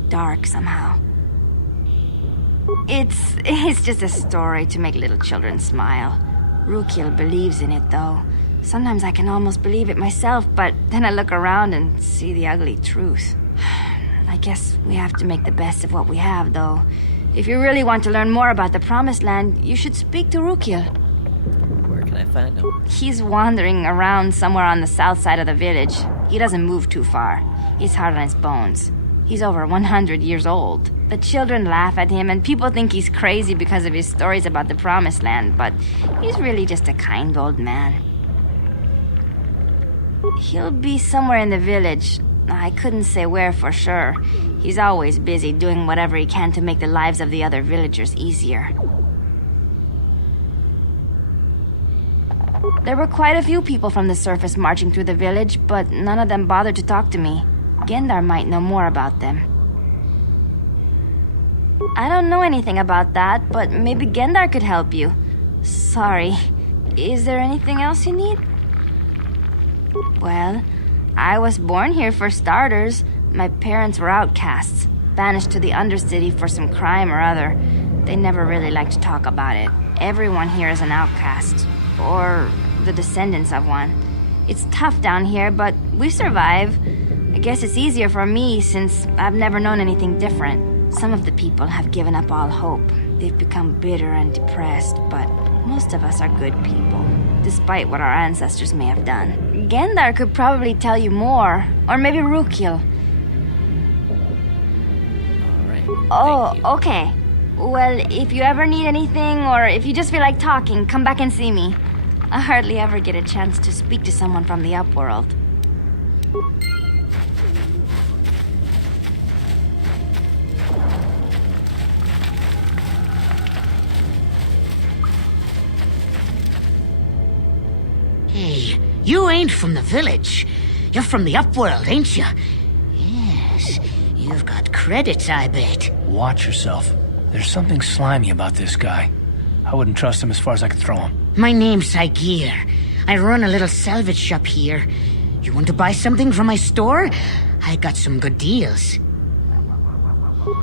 dark somehow. It's just a story to make little children smile. Rukil believes in it, though. Sometimes I can almost believe it myself, but then I look around and see the ugly truth. I guess we have to make the best of what we have, though. If you really want to learn more about the Promised Land, you should speak to Rukil. Where can I find him? He's wandering around somewhere on the south side of the village. He doesn't move too far. He's hard on his bones. He's over 100 years old. The children laugh at him, and people think he's crazy because of his stories about the Promised Land, but he's really just a kind old man. He'll be somewhere in the village. I couldn't say where for sure. He's always busy doing whatever he can to make the lives of the other villagers easier. There were quite a few people from the surface marching through the village, but none of them bothered to talk to me. Gendar might know more about them. I don't know anything about that, but maybe Gendar could help you. Sorry. Is there anything else you need? Well, I was born here for starters. My parents were outcasts, banished to the Undercity for some crime or other. They never really liked to talk about it. Everyone here is an outcast, or the descendants of one. It's tough down here, but we survive. I guess it's easier for me since I've never known anything different. Some of the people have given up all hope. They've become bitter and depressed, but most of us are good people, despite what our ancestors may have done. Gendar could probably tell you more, or maybe Rukil. Oh, okay. Well, if you ever need anything, or if you just feel like talking, come back and see me. I hardly ever get a chance to speak to someone from the Upworld. Hey, you ain't from the village. You're from the Upworld, ain't you? Yes, you've got credits, I bet. Watch yourself. There's something slimy about this guy. I wouldn't trust him as far as I could throw him. My name's Saigir. I run a little salvage shop here. You want to buy something from my store? I got some good deals.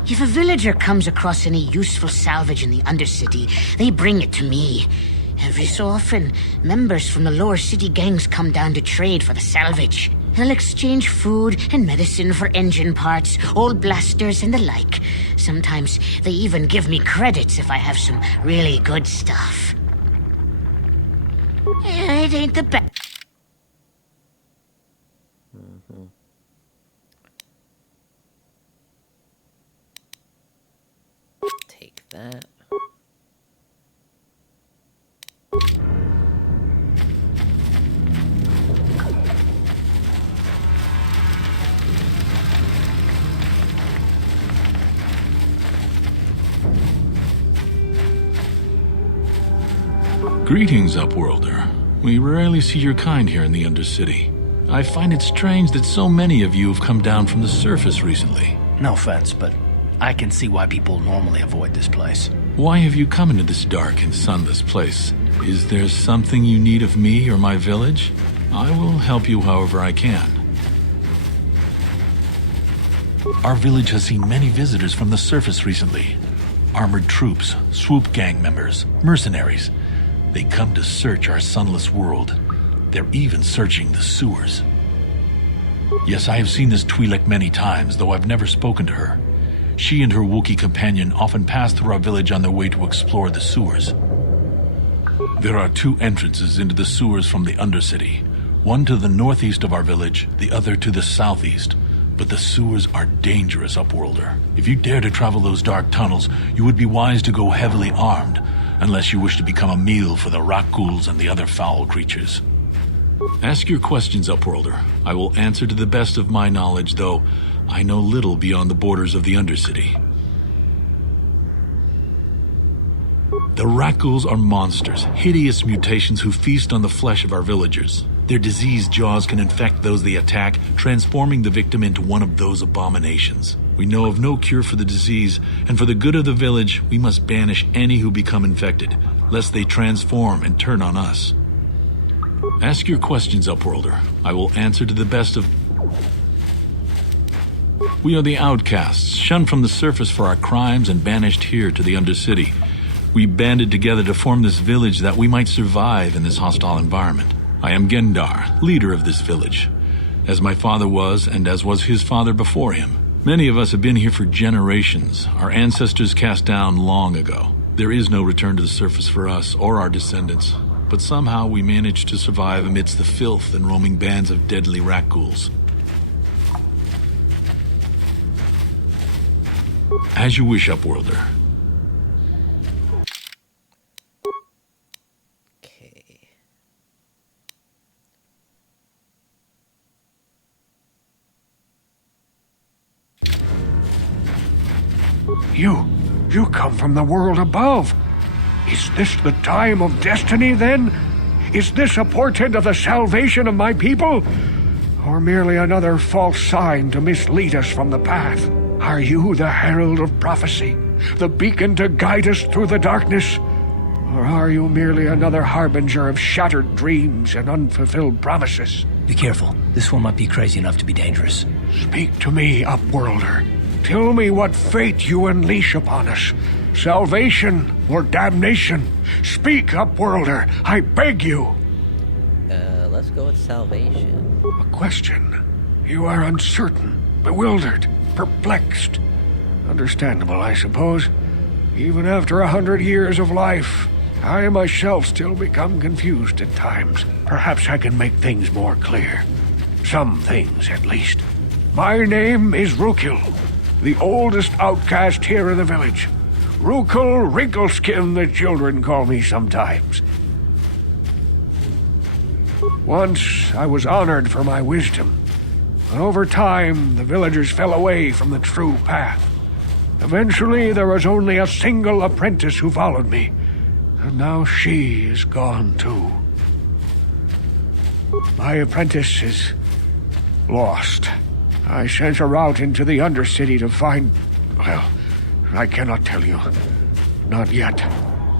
If a villager comes across any useful salvage in the Undercity, they bring it to me. Every so often, members from the lower city gangs come down to trade for the salvage. They'll exchange food and medicine for engine parts, old blasters, and the like. Sometimes they even give me credits if I have some really good stuff. It ain't the best. Take that. Greetings, Upworlder. We rarely see your kind here in the Undercity. I find it strange that so many of you have come down from the surface recently. No offense, but I can see why people normally avoid this place. Why have you come into this dark and sunless place? Is there something you need of me or my village? I will help you however I can. Our village has seen many visitors from the surface recently. Armored troops, swoop gang members, mercenaries. They come to search our sunless world. They're even searching the sewers. Yes, I have seen this Twi'lek many times, though I've never spoken to her. She and her Wookiee companion often pass through our village on their way to explore the sewers. There are two entrances into the sewers from the Undercity. One to the northeast of our village, the other to the southeast. But the sewers are dangerous, Upworlder. If you dare to travel those dark tunnels, you would be wise to go heavily armed, unless you wish to become a meal for the Rakghouls and the other foul creatures. Ask your questions, Upworlder. I will answer to the best of my knowledge, though I know little beyond the borders of the Undercity. The Rakghouls are monsters, hideous mutations who feast on the flesh of our villagers. Their diseased jaws can infect those they attack, transforming the victim into one of those abominations. We know of no cure for the disease, and for the good of the village, we must banish any who become infected, lest they transform and turn on us. Ask your questions, Upworlder. I will answer to the best of... We are the outcasts, shunned from the surface for our crimes and banished here to the Undercity. We banded together to form this village that we might survive in this hostile environment. I am Gendar, leader of this village, as my father was and as was his father before him. Many of us have been here for generations, our ancestors cast down long ago. There is no return to the surface for us or our descendants, but somehow we managed to survive amidst the filth and roaming bands of deadly Rakghouls. As you wish, Upworlder. You come from the world above. Is this the time of destiny, then? Is this a portent of the salvation of my people? Or merely another false sign to mislead us from the path? Are you the herald of prophecy? The beacon to guide us through the darkness? Or are you merely another harbinger of shattered dreams and unfulfilled promises? Be careful. This one might be crazy enough to be dangerous. Speak to me, Upworlder. Tell me what fate you unleash upon us. Salvation or damnation? Speak, Upworlder. I beg you. Let's go with salvation. A question. You are uncertain, bewildered, perplexed. Understandable, I suppose. Even after 100 years of life, I myself still become confused at times. Perhaps I can make things more clear. Some things, at least. My name is Rukil, the oldest outcast here in the village. Rukil Wrinkleskin, the children call me sometimes. Once I was honored for my wisdom, but over time the villagers fell away from the true path. Eventually there was only a single apprentice who followed me, and now she is gone too. My apprentice is lost. I sent her out into the Undercity to find... well, I cannot tell you. Not yet.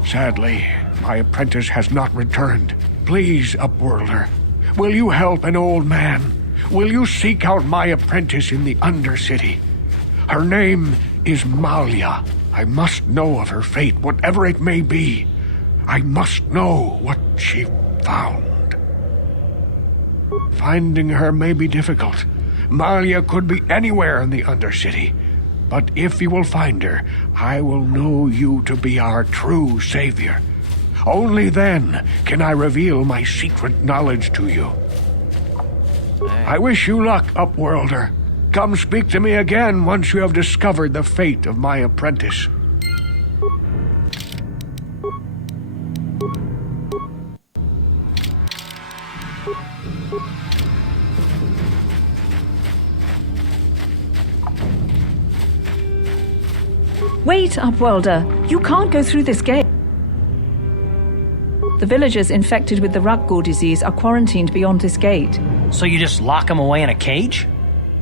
Sadly, my apprentice has not returned. Please, Upworlder, will you help an old man? Will you seek out my apprentice in the Undercity? Her name is Malia. I must know of her fate, whatever it may be. I must know what she found. Finding her may be difficult. Malia could be anywhere in the Undercity. But if you will find her, I will know you to be our true savior. Only then can I reveal my secret knowledge to you. I wish you luck, Upworlder. Come speak to me again once you have discovered the fate of my apprentice. Wait, Upworlder. You can't go through this gate. The villagers infected with the Rakghoul disease are quarantined beyond this gate. So you just lock them away in a cage?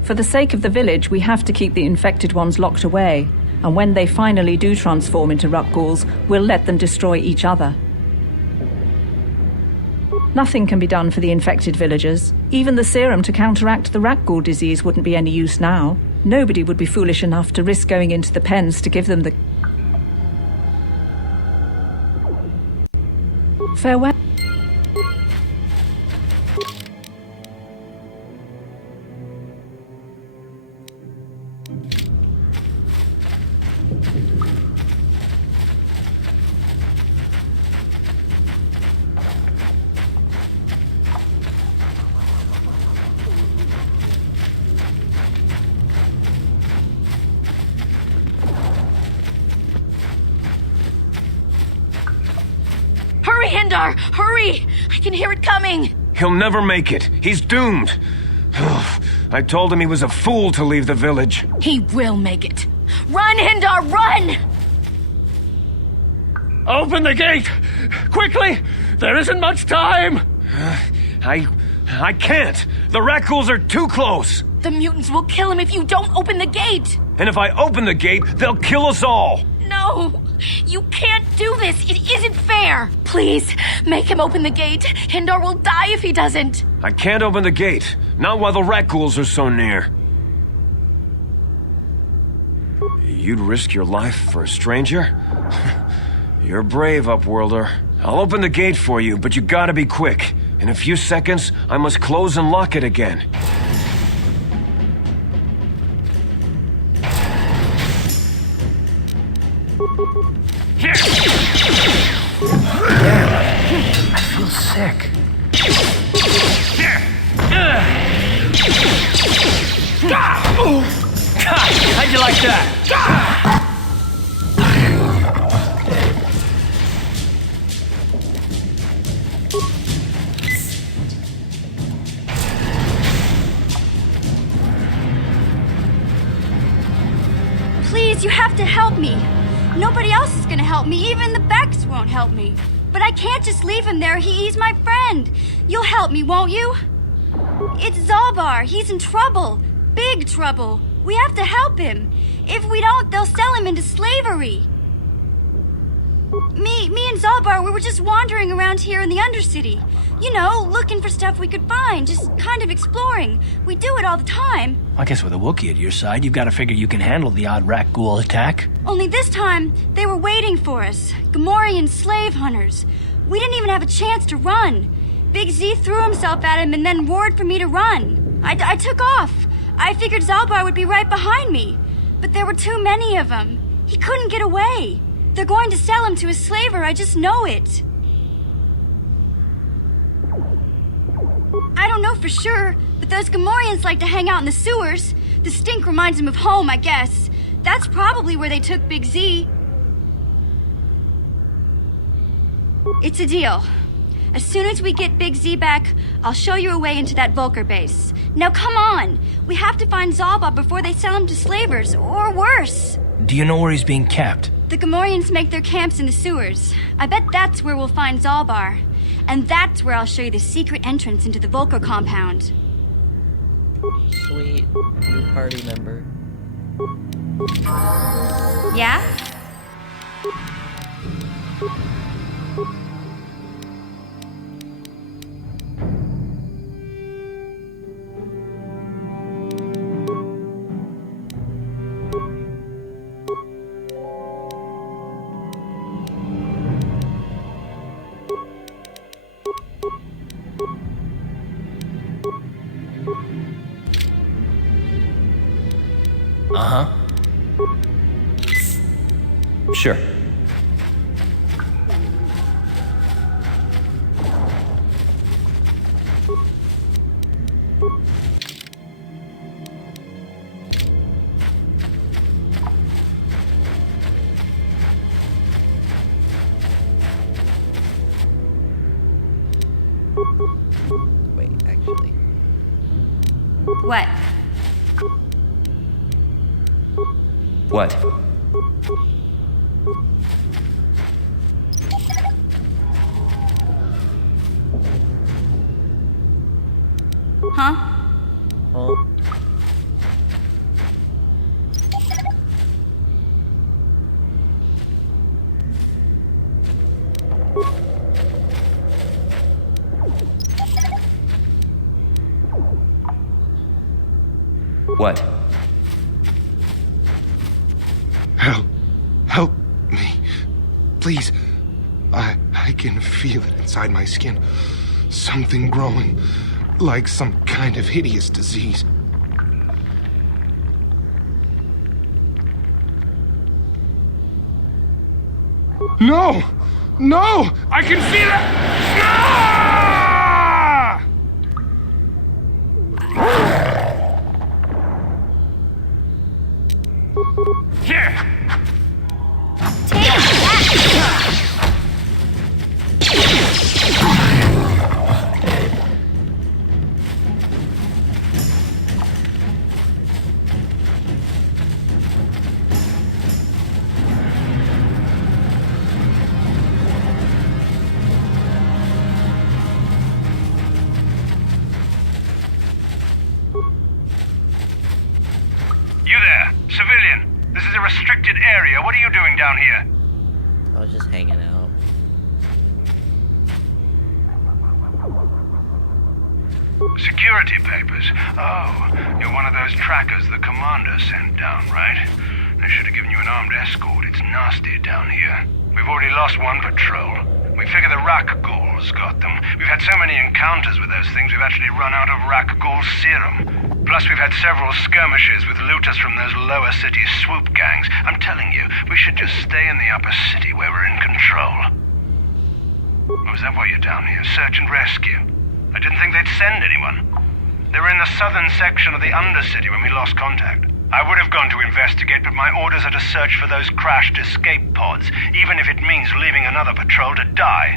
For the sake of the village, we have to keep the infected ones locked away. And when they finally do transform into Rakghouls, we'll let them destroy each other. Nothing can be done for the infected villagers. Even the serum to counteract the Rakghoul disease wouldn't be any use now. Nobody would be foolish enough to risk going into the pens to give them the... Farewell. Hurry, Hindar! Hurry! I can hear it coming! He'll never make it. He's doomed. I told him he was a fool to leave the village. He will make it. Run, Hindar, run! Open the gate! Quickly! There isn't much time! I can't! The Rakghouls are too close! The mutants will kill him if you don't open the gate! And if I open the gate, they'll kill us all! No! You can't do this! It isn't fair! Please, make him open the gate! Hindar will die if he doesn't! I can't open the gate. Not while the Rakghouls are so near. You'd risk your life for a stranger? You're brave, Upworlder. I'll open the gate for you, but you gotta be quick. In a few seconds, I must close and lock it again. I feel sick. How'd you like that? Please, you have to help me. Nobody else is gonna help me. Even the Becks won't help me. But I can't just leave him there. He's my friend. You'll help me, won't you? It's Zalbar. He's in trouble. Big trouble. We have to help him. If we don't, they'll sell him into slavery. Me and Zalbar, we were just wandering around here in the Undercity. You know, looking for stuff we could find, just kind of exploring. We do it all the time. I guess with a Wookiee at your side, you've got to figure you can handle the odd rat ghoul attack. Only this time, they were waiting for us. Gamorrean slave hunters. We didn't even have a chance to run. Big Z threw himself at him and then roared for me to run. I took off. I figured Zalbar would be right behind me. But there were too many of them. He couldn't get away. They're going to sell him to a slaver, I just know it. I don't know for sure, but those Gamorreans like to hang out in the sewers. The stink reminds them of home, I guess. That's probably where they took Big Z. It's a deal. As soon as we get Big Z back, I'll show you a way into that Vulcar base. Now come on! We have to find Zalba before they sell him to slavers, or worse. Do you know where he's being kept? The Gamorreans make their camps in the sewers. I bet that's where we'll find Zalbar. And that's where I'll show you the secret entrance into the Vulcar compound. Sweet. New party member. Yeah? Uh-huh. Sure. Wait, actually. What? What? Huh? Oh. What? Help me. Please. I can feel it inside my skin. Something growing. Like some kind of hideous disease. No! No! I can feel it! Ah! Here! You there, civilian. This is a restricted area. What are you doing down here? I was just hanging out. Security papers. Oh, you're one of those trackers the commander sent down, right? They should have given you an armed escort. It's nasty down here. We've already lost one patrol. We figure the Rak Ghouls got them. We've had so many encounters with those things, we've actually run out of Rak Ghoul serum. Plus, we've had several skirmishes with looters from those lower city swoop gangs. I'm telling you, we should just stay in the upper city where we're in control. Oh, is that why you're down here? Search and rescue? I didn't think they'd send anyone. They were in the southern section of the Undercity when we lost contact. I would have gone to investigate, but my orders are to search for those crashed escape pods, even if it means leaving another patrol to die.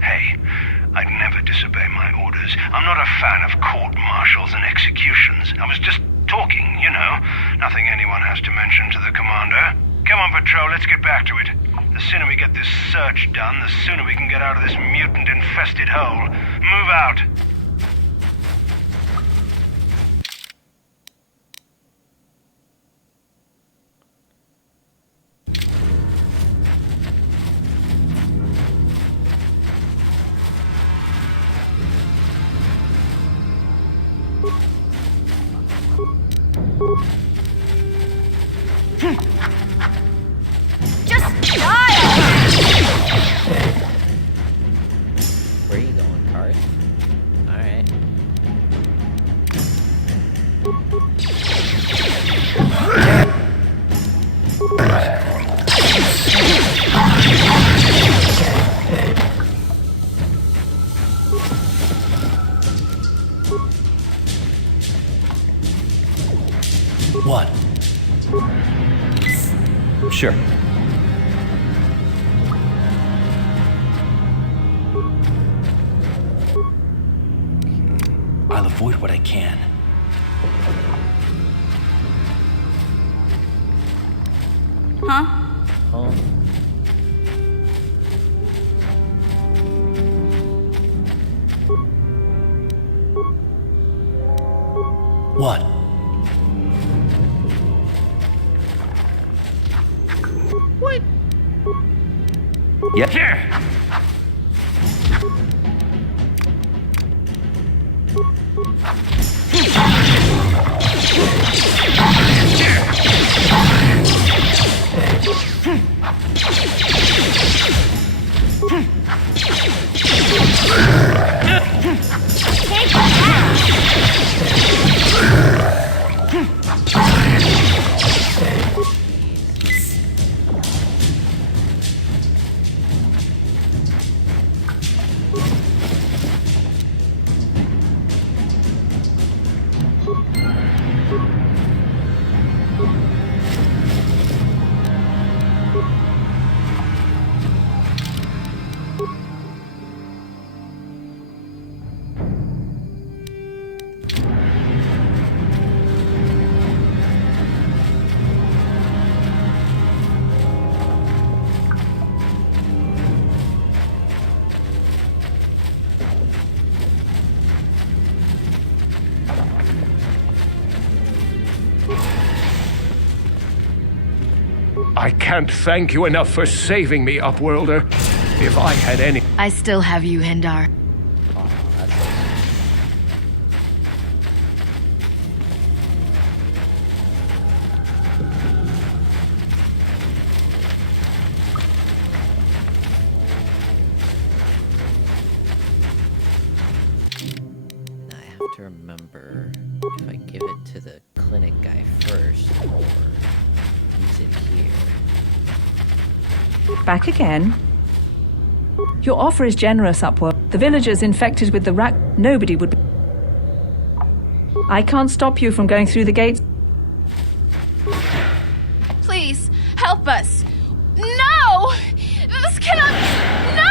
Hey, I'd never disobey my orders. I'm not a fan of court-martials and executions. I was just talking, you know. Nothing anyone has to mention to the commander. Come on, patrol, let's get back to it. The sooner we get this search done, the sooner we can get out of this mutant-infested hole. Move out. Just die! Where are you going, Cars? Alright. What? Sure. I'll avoid what I can. Huh? Oh. What? What? Yep. I can't thank you enough for saving me, Upworlder. If I had any... I still have you, Hendar. I have to remember if I give it to the clinic guy first or use it here. Back again. Your offer is generous, Upward. The villagers infected with the rat... Nobody would be... I can't stop you from going through the gates. Please, help us. No! This cannot... No!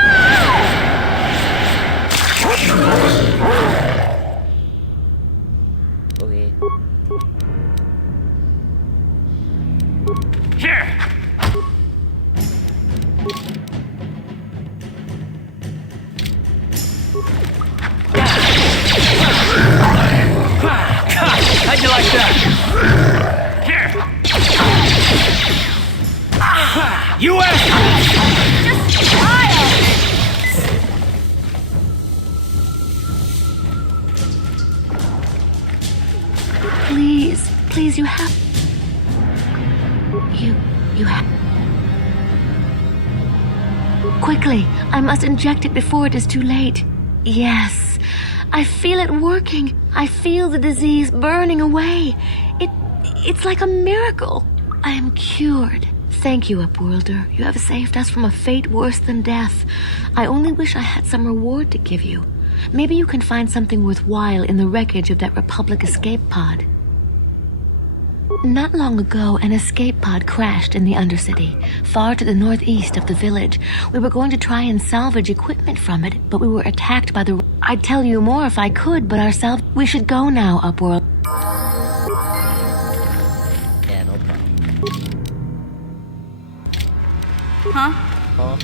Okay. Here! How'd you like that? Here! U.S. Just try it. Please, you have... You have... Quickly, I must inject it before it is too late. Yes, I feel it working. I feel the disease burning away. It's like a miracle. I am cured. Thank you, Upworlder. You have saved us from a fate worse than death. I only wish I had some reward to give you. Maybe you can find something worthwhile in the wreckage of that Republic escape pod. Not long ago, an escape pod crashed in the Undercity, far to the northeast of the village. We were going to try and salvage equipment from it, but we were attacked by the... I'd tell you more if I could, but ourselves... We should go now, Upworld. Yeah, no problem. Huh? Huh?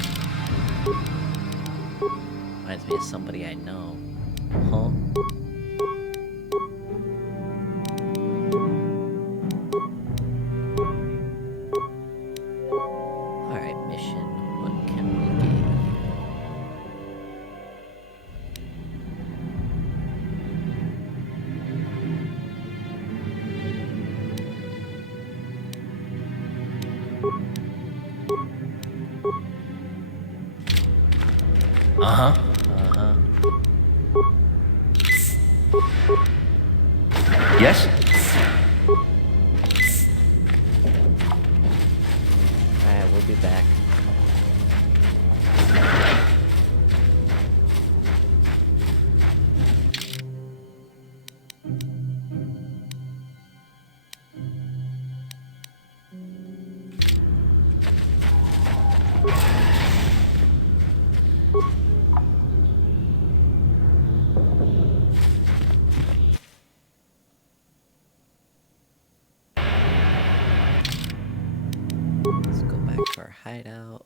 Reminds me of somebody I know. Huh? Alright, mission. What can we get here? Uh-huh. Yes? Alright, we'll be back. Let's go back to our hideout.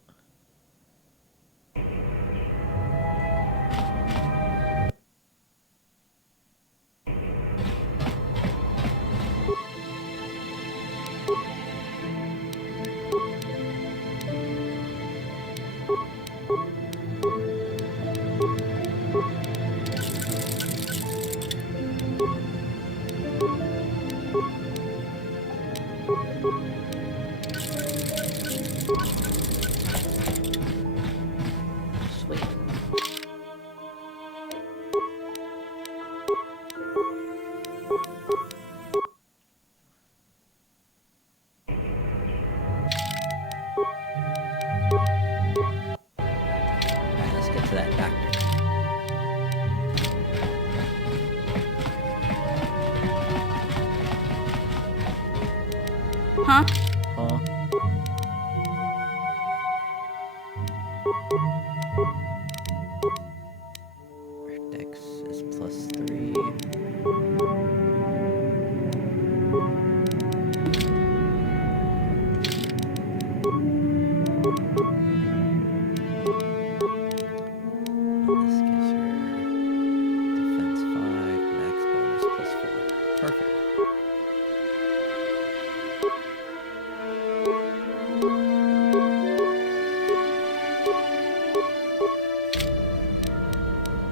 Sweet. Alright, let's get to that doctor. Huh? Huh? Our dex is +3. This gives her defense 5, max bonus +4. Perfect.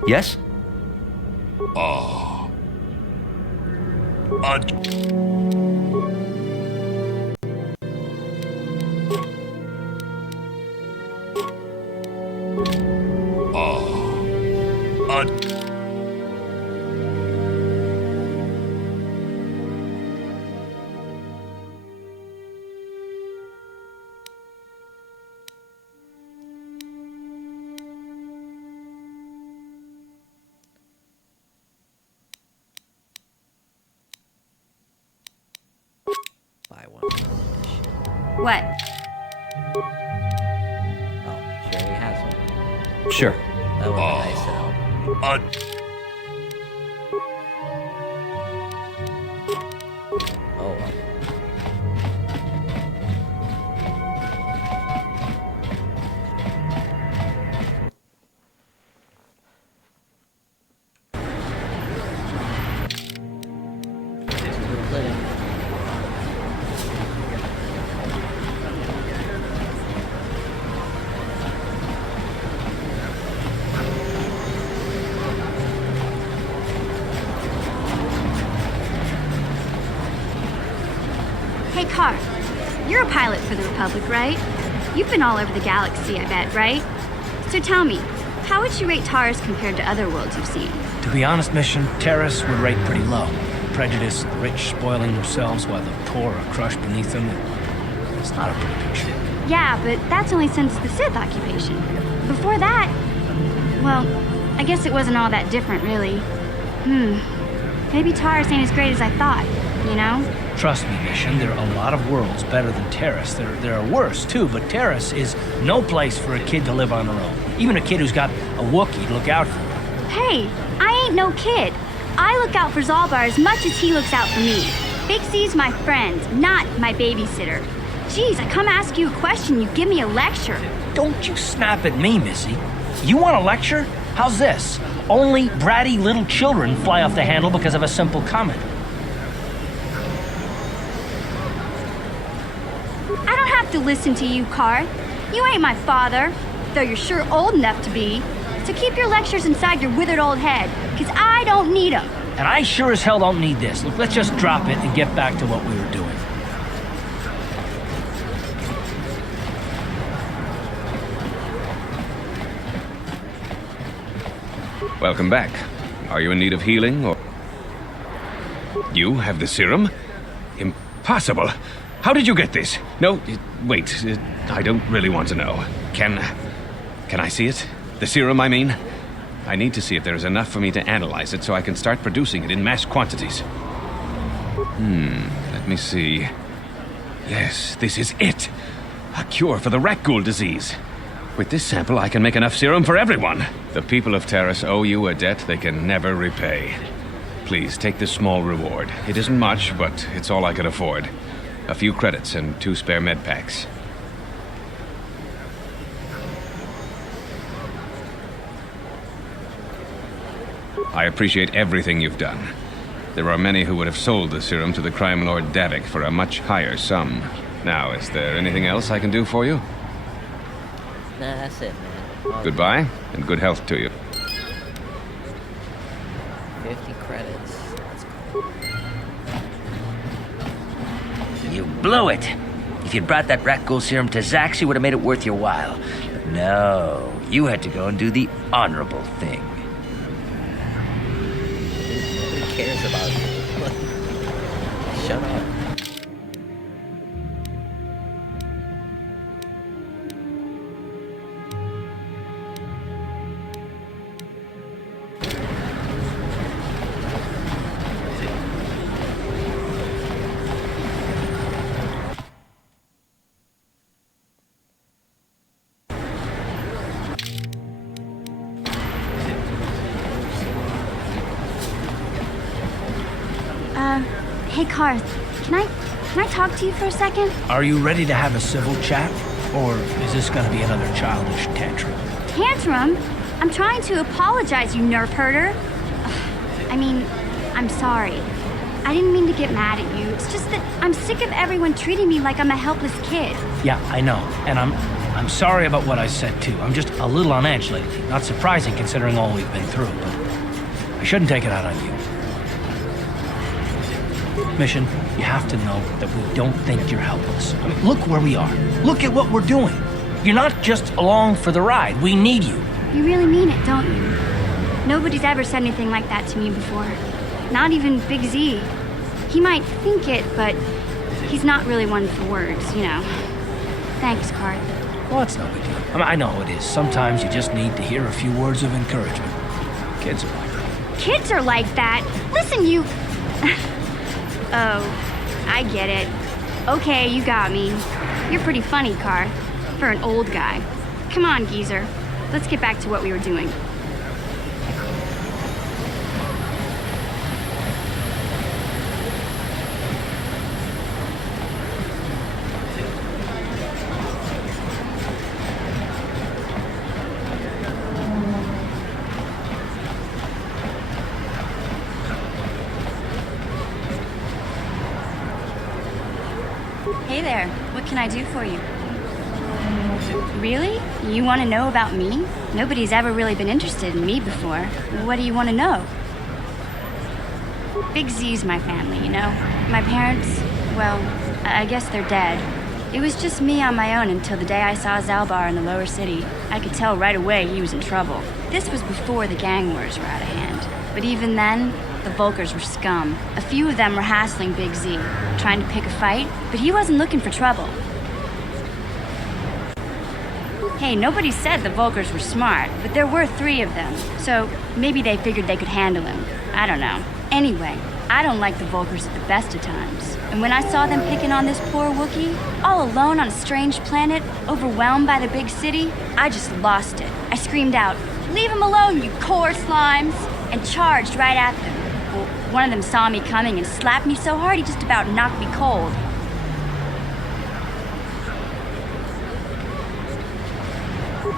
Yes? Buy one. What? Oh, she already has one. Sure. That would be nice to know. Oh well. Hey, Car. You're a pilot for the Republic, right? You've been all over the galaxy, I bet, right? So tell me, how would you rate Taris compared to other worlds you've seen? To be honest, Mission, Taris would rate pretty low. Prejudice, the rich spoiling themselves while the poor are crushed beneath them. It's not a pretty picture. Yeah, but that's only since the Sith occupation. Before that, well, I guess it wasn't all that different, really. Maybe Taris ain't as great as I thought, you know? Trust me, Mission, there are a lot of worlds better than Taris. There are worse, too, but Taris is no place for a kid to live on her own. Even a kid who's got a Wookiee to look out for. Hey, I ain't no kid. I look out for Zalbar as much as he looks out for me. Big C's my friend, not my babysitter. Jeez, I come ask you a question, you give me a lecture. Don't you snap at me, Missy. You want a lecture? How's this? Only bratty little children fly off the handle because of a simple comment. I don't have to listen to you, Car. You ain't my father, though you're sure old enough to be. So keep your lectures inside your withered old head, because I don't need them. And I sure as hell don't need this. Look, let's just drop it and get back to what we were doing. Welcome back. Are you in need of healing, or... You have the serum? Impossible. How did you get this? No, wait. I don't really want to know. Can I see it? The serum, I mean? I need to see if there is enough for me to analyze it so I can start producing it in mass quantities. Let me see. Yes, this is it. A cure for the rat ghoul disease. With this sample, I can make enough serum for everyone. The people of Taris owe you a debt they can never repay. Please, take this small reward. It isn't much, but it's all I can afford. A few credits and 2 spare med packs. I appreciate everything you've done. There are many who would have sold the serum to the crime lord Davik for a much higher sum. Now, is there anything else I can do for you? Nah, that's it, man. Goodbye, and good health to you. 50 credits. That's cool. You blew it. If you'd brought that rat ghoul serum to Zax, you would have made it worth your while. But no, you had to go and do the honorable thing. Nobody cares about you. Shut up. Hey, Karth, can I talk to you for a second? Are you ready to have a civil chat? Or is this gonna be another childish tantrum? Tantrum? I'm trying to apologize, you nerf herder. I mean, I'm sorry. I didn't mean to get mad at you. It's just that I'm sick of everyone treating me like I'm a helpless kid. Yeah, I know. And I'm sorry about what I said too. I'm just a little on edge lately. Not surprising considering all we've been through, but I shouldn't take it out on you. Mission, you have to know that we don't think you're helpless. I mean, look where we are. Look at what we're doing. You're not just along for the ride. We need you. You really mean it, don't you? Nobody's ever said anything like that to me before. Not even Big Z. He might think it, but he's not really one for words, you know. Thanks, Karth. Well, it's no big deal. I mean, I know it is. Sometimes you just need to hear a few words of encouragement. Kids are like that. Kids are like that? Listen, you... Oh, I get it. Okay, you got me. You're pretty funny, Karth, for an old guy. Come on, geezer. Let's get back to what we were doing. Hey there, what can I do for you? Really? You want to know about me? Nobody's ever really been interested in me before. What do you want to know? Big Z's my family, you know? My parents, well, I guess they're dead. It was just me on my own until the day I saw Zalbar in the lower city. I could tell right away he was in trouble. This was before the gang wars were out of hand. But even then, the Volkers were scum. A few of them were hassling Big Z, trying to pick a fight, but he wasn't looking for trouble. Hey, nobody said the Volkers were smart, but there were 3 of them, so maybe they figured they could handle him. I don't know. Anyway, I don't like the Volkers at the best of times. And when I saw them picking on this poor Wookiee, all alone on a strange planet, overwhelmed by the big city, I just lost it. I screamed out, "Leave him alone, you core slimes!" and charged right at them. Well, one of them saw me coming and slapped me so hard he just about knocked me cold.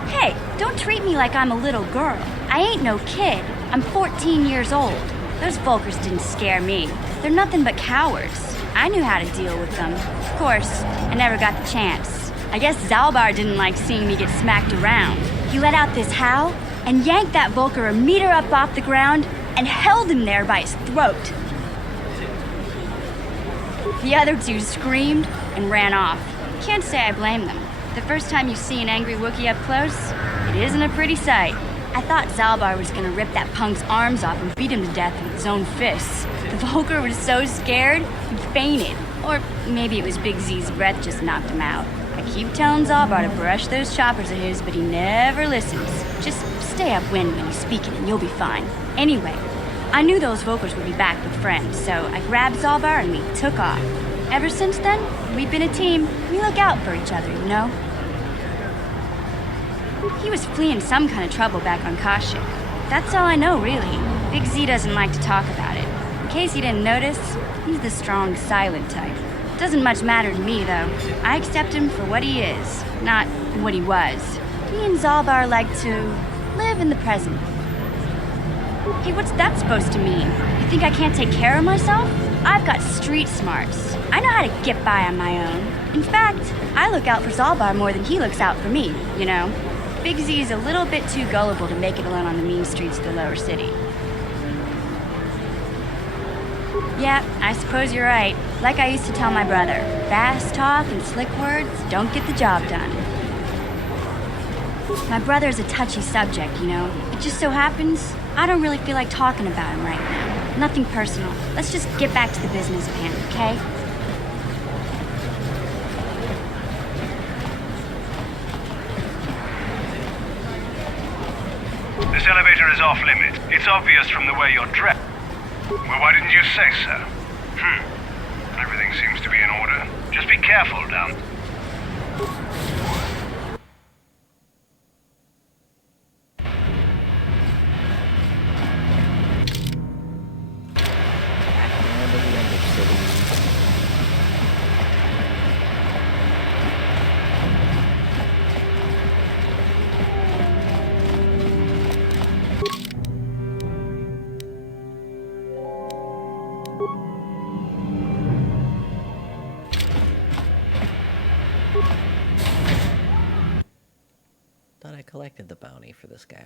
Hey, don't treat me like I'm a little girl. I ain't no kid. I'm 14 years old. Those Volkers didn't scare me. They're nothing but cowards. I knew how to deal with them. Of course, I never got the chance. I guess Zalbar didn't like seeing me get smacked around. He let out this howl and yanked that Volker a meter up off the ground and held him there by his throat. The other 2 screamed and ran off. Can't say I blame them. The first time you see an angry Wookiee up close, it isn't a pretty sight. I thought Zalbar was gonna rip that punk's arms off and beat him to death with his own fists. The Volker was so scared, he fainted. Or maybe it was Big Z's breath just knocked him out. I keep telling Zalbar to brush those choppers of his, but he never listens. Just stay upwind when he's speaking and you'll be fine. Anyway, I knew those Volkers would be back with friends, so I grabbed Zalbar and we took off. Ever since then, we've been a team. We look out for each other, you know? He was fleeing some kind of trouble back on Kashyyyk. That's all I know, really. Big Z doesn't like to talk about it. In case you didn't notice, he's the strong, silent type. Doesn't much matter to me, though. I accept him for what he is, not what he was. Me and Zalbar like to live in the present. Hey, what's that supposed to mean? You think I can't take care of myself? I've got street smarts. I know how to get by on my own. In fact, I look out for Zalbar more than he looks out for me, you know? Big Z is a little bit too gullible to make it alone on the mean streets of the lower city. Yeah, I suppose you're right. Like I used to tell my brother, fast talk and slick words don't get the job done. My brother's a touchy subject, you know? It just so happens I don't really feel like talking about him right now. Nothing personal. Let's just get back to the business at hand, okay? This elevator is off limit. It's obvious from the way you're dressed. Well, why didn't you say so? Everything seems to be in order. Just be careful down. Thought I collected the bounty for this guy.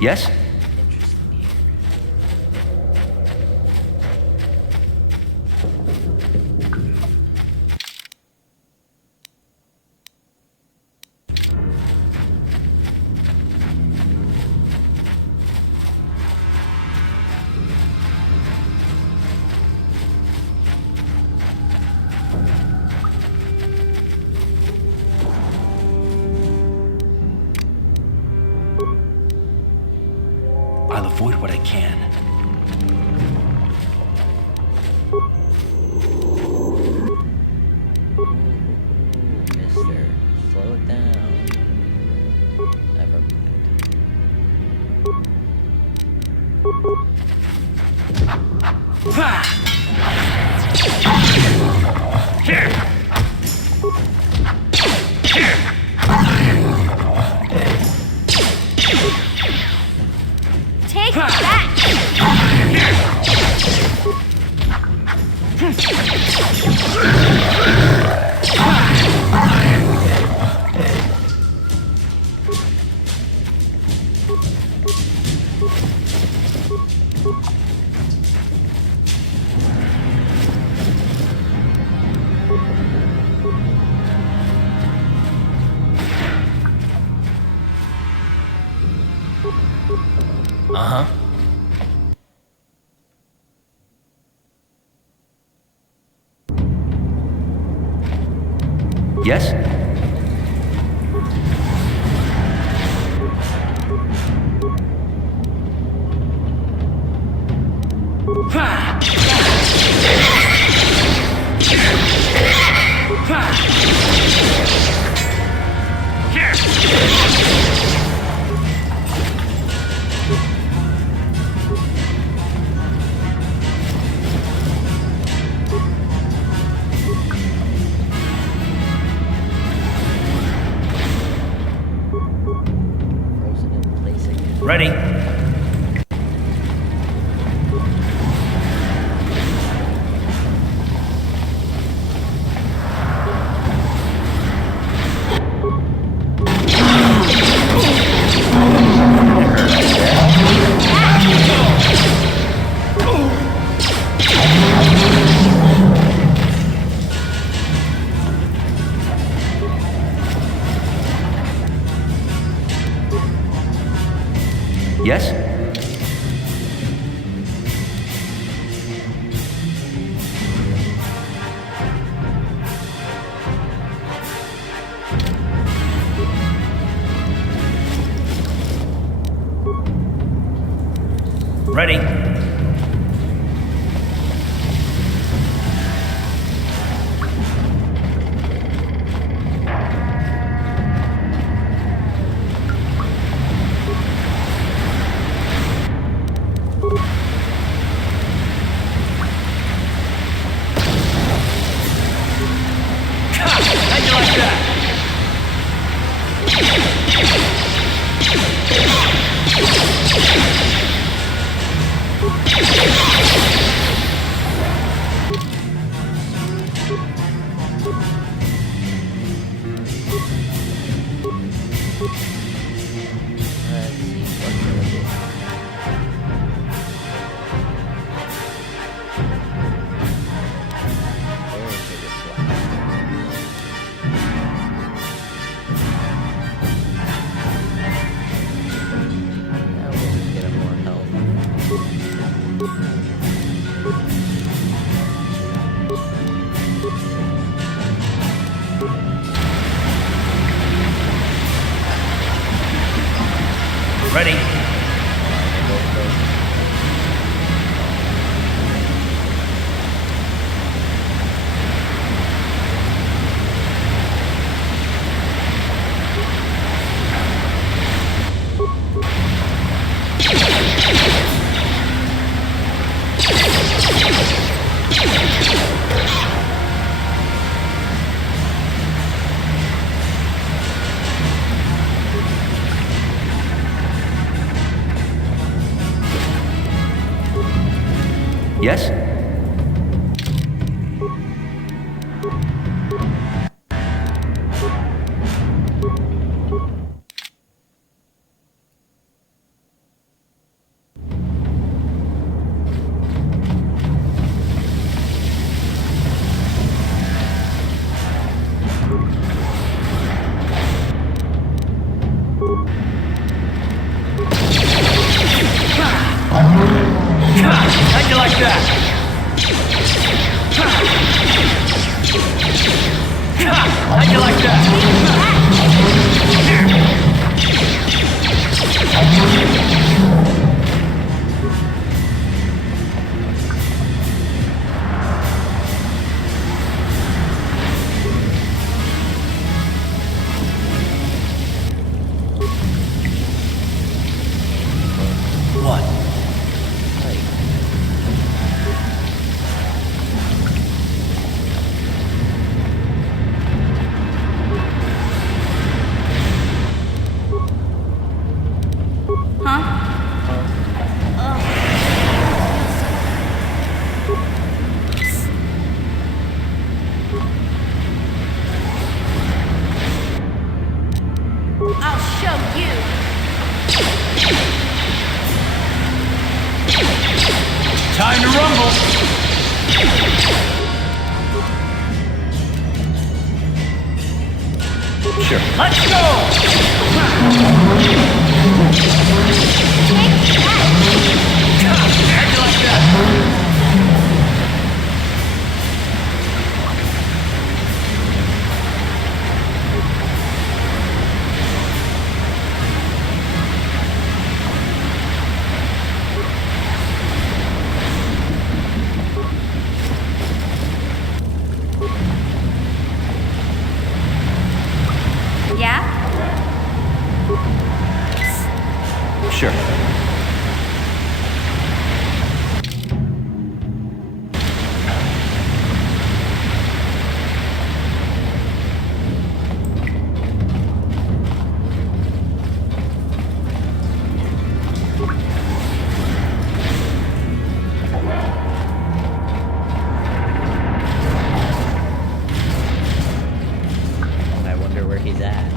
Yes? interesting here. I'll avoid what I can. Mister, slow it down. Never mind. Take that! Uh-huh. Yes? Frozen in place again. Ready? Yes? Ready? How'd you like that? Let's see what can we do. Very big Now we'll just get him more health. Ready? Yes? How'd you like that? How'd you like that? What? I'll show you. Time to rumble. Sure. Let's go! How'd you like that? Yeah? Sure. I wonder where he's at.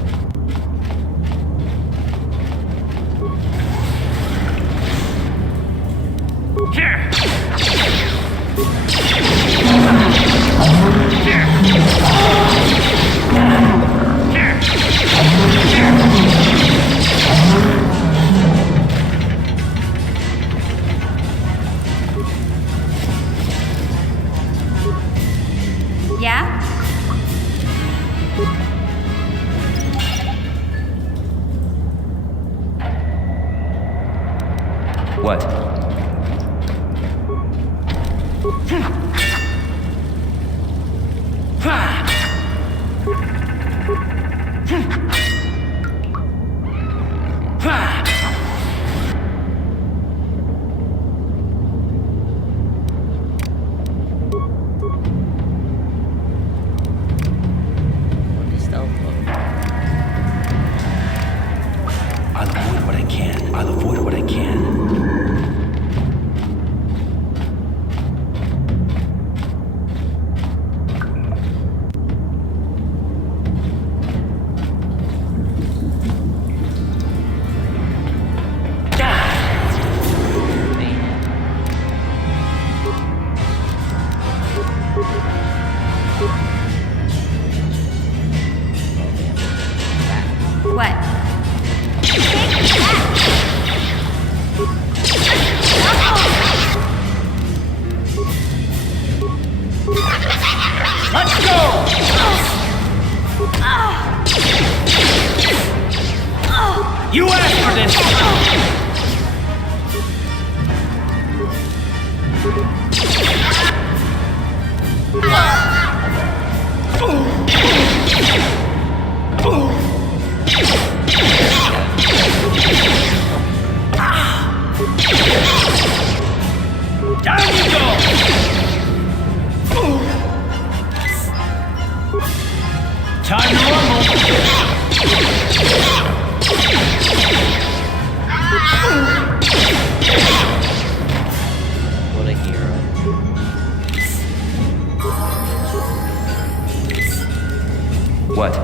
Here! Yeah? What? What is stealth mode? I'll avoid what I can. I'll avoid what I can. What? Let's go! You asked for this! Down you go! Time to rumble! What a hero. What?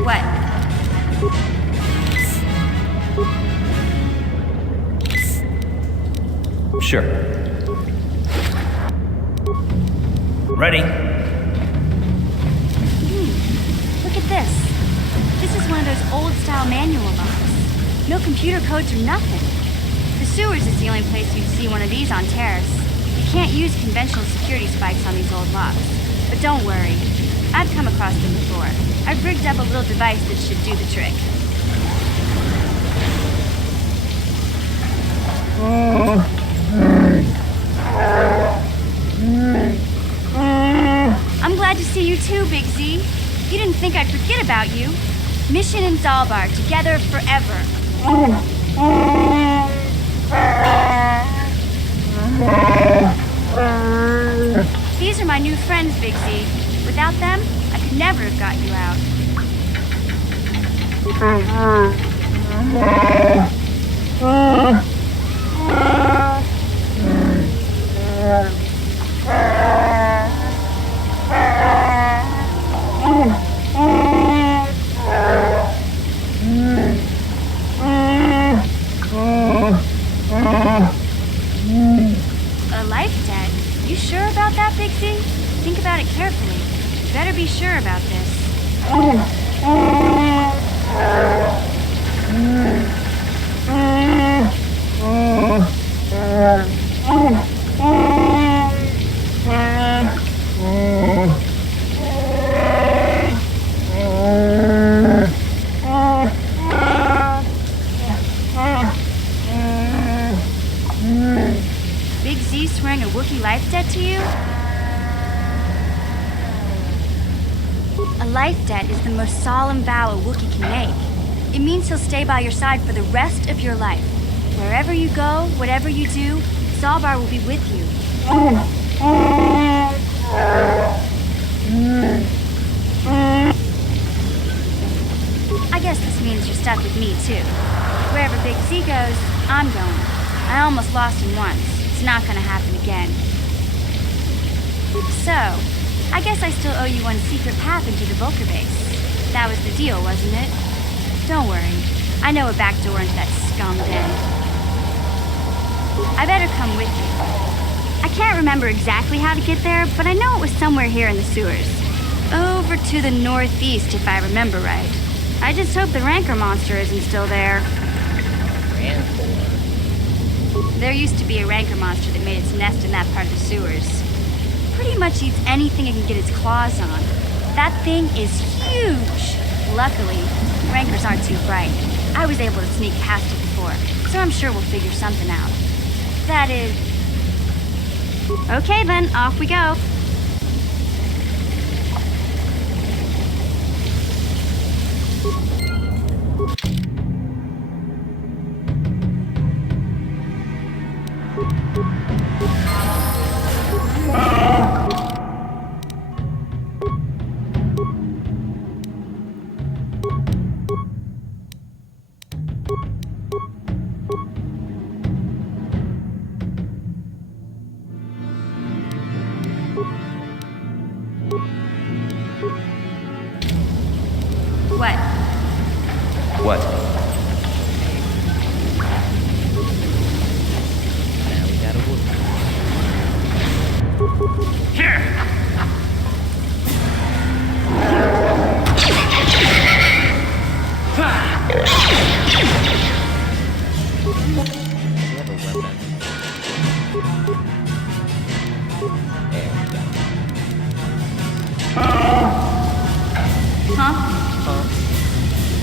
What? Sure. Ready? Look at this. This is one of those old-style manual locks. No computer codes or nothing. The sewers is the only place you'd see one of these on Taris. You can't use conventional security spikes on these old locks. But don't worry. I've come across them before. I've rigged up a little device that should do the trick. I'm glad to see you too, Big Z. You didn't think I'd forget about you. Mission in Zalbar, together forever. These are my new friends, Big Z. Without them, I could never have got you out. A life debt? You sure about that, Big Z? Think about it carefully. You better be sure about this. Big Z swearing a Wookiee life debt to you? A life debt is the most solemn vow a Wookiee can make. It means he'll stay by your side for the rest of your life. Wherever you go, whatever you do, Zalbar will be with you. I guess this means you're stuck with me, too. Wherever Big Z goes, I'm going. I almost lost him once. It's not gonna happen again. So, I guess I still owe you one secret path into the Vulcar base. That was the deal, wasn't it? Don't worry. I know a back door into that scum den. I better come with you. I can't remember exactly how to get there, but I know it was somewhere here in the sewers. Over to the northeast, if I remember right. I just hope the Rancor monster isn't still there. Rancor? There used to be a Rancor monster that made its nest in that part of the sewers. Pretty much eats anything it can get its claws on. That thing is huge! Luckily, Rancors aren't too bright. I was able to sneak past it before, so I'm sure we'll figure something out. That is... Okay then, off we go.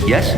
Yes?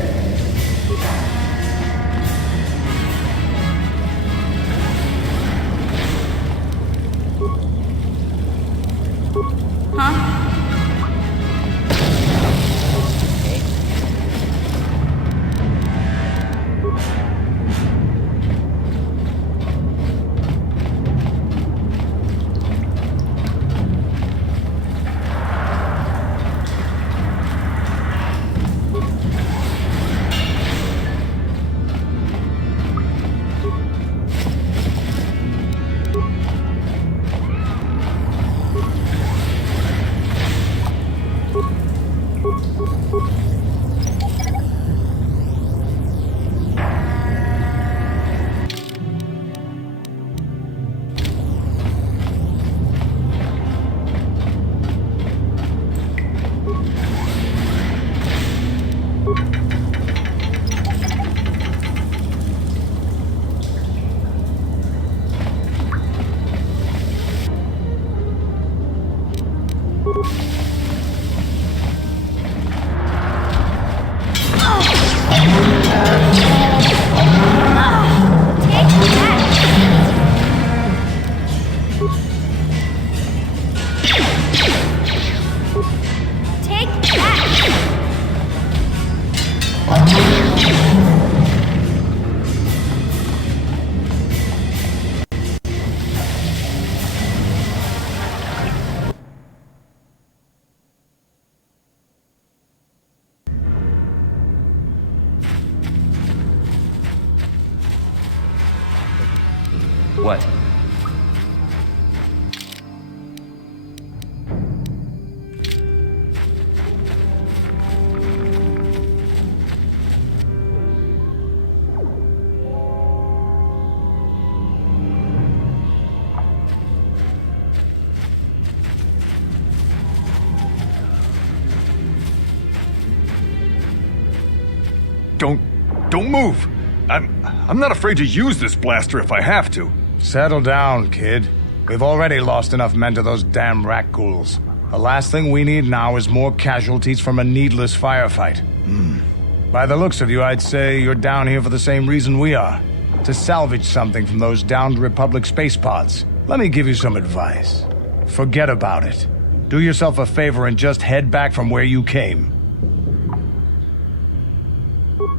What? Don't move! I'm not afraid to use this blaster if I have to. Settle down, kid. We've already lost enough men to those damn rat ghouls. The last thing we need now is more casualties from a needless firefight. By the looks of you, I'd say you're down here for the same reason we are. To salvage something from those downed Republic space pods. Let me give you some advice. Forget about it. Do yourself a favor and just head back from where you came.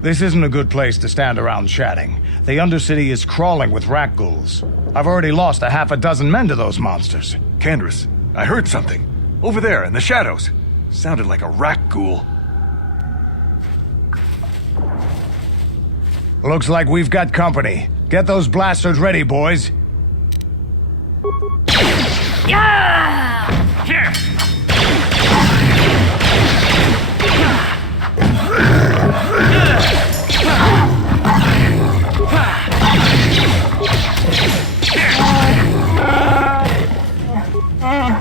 This isn't a good place to stand around chatting. The Undercity is crawling with rat ghouls. I've already lost a half a dozen men to those monsters. Candace, I heard something. Over there, in the shadows. Sounded like a rat ghoul. Looks like we've got company. Get those blasters ready, boys. Yeah! Here!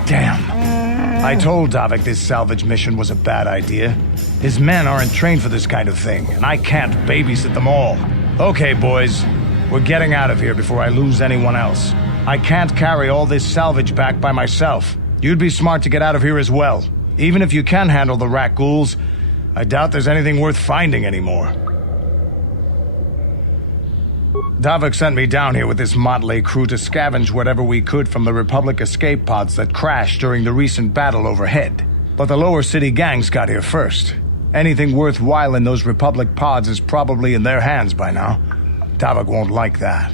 Damn. I told Davik this salvage mission was a bad idea. His men aren't trained for this kind of thing, and I can't babysit them all. Okay, boys. We're getting out of here before I lose anyone else. I can't carry all this salvage back by myself. You'd be smart to get out of here as well. Even if you can handle the rat ghouls, I doubt there's anything worth finding anymore. Davik sent me down here with this motley crew to scavenge whatever we could from the Republic escape pods that crashed during the recent battle overhead. But the lower city gangs got here first. Anything worthwhile in those Republic pods is probably in their hands by now. Davik won't like that.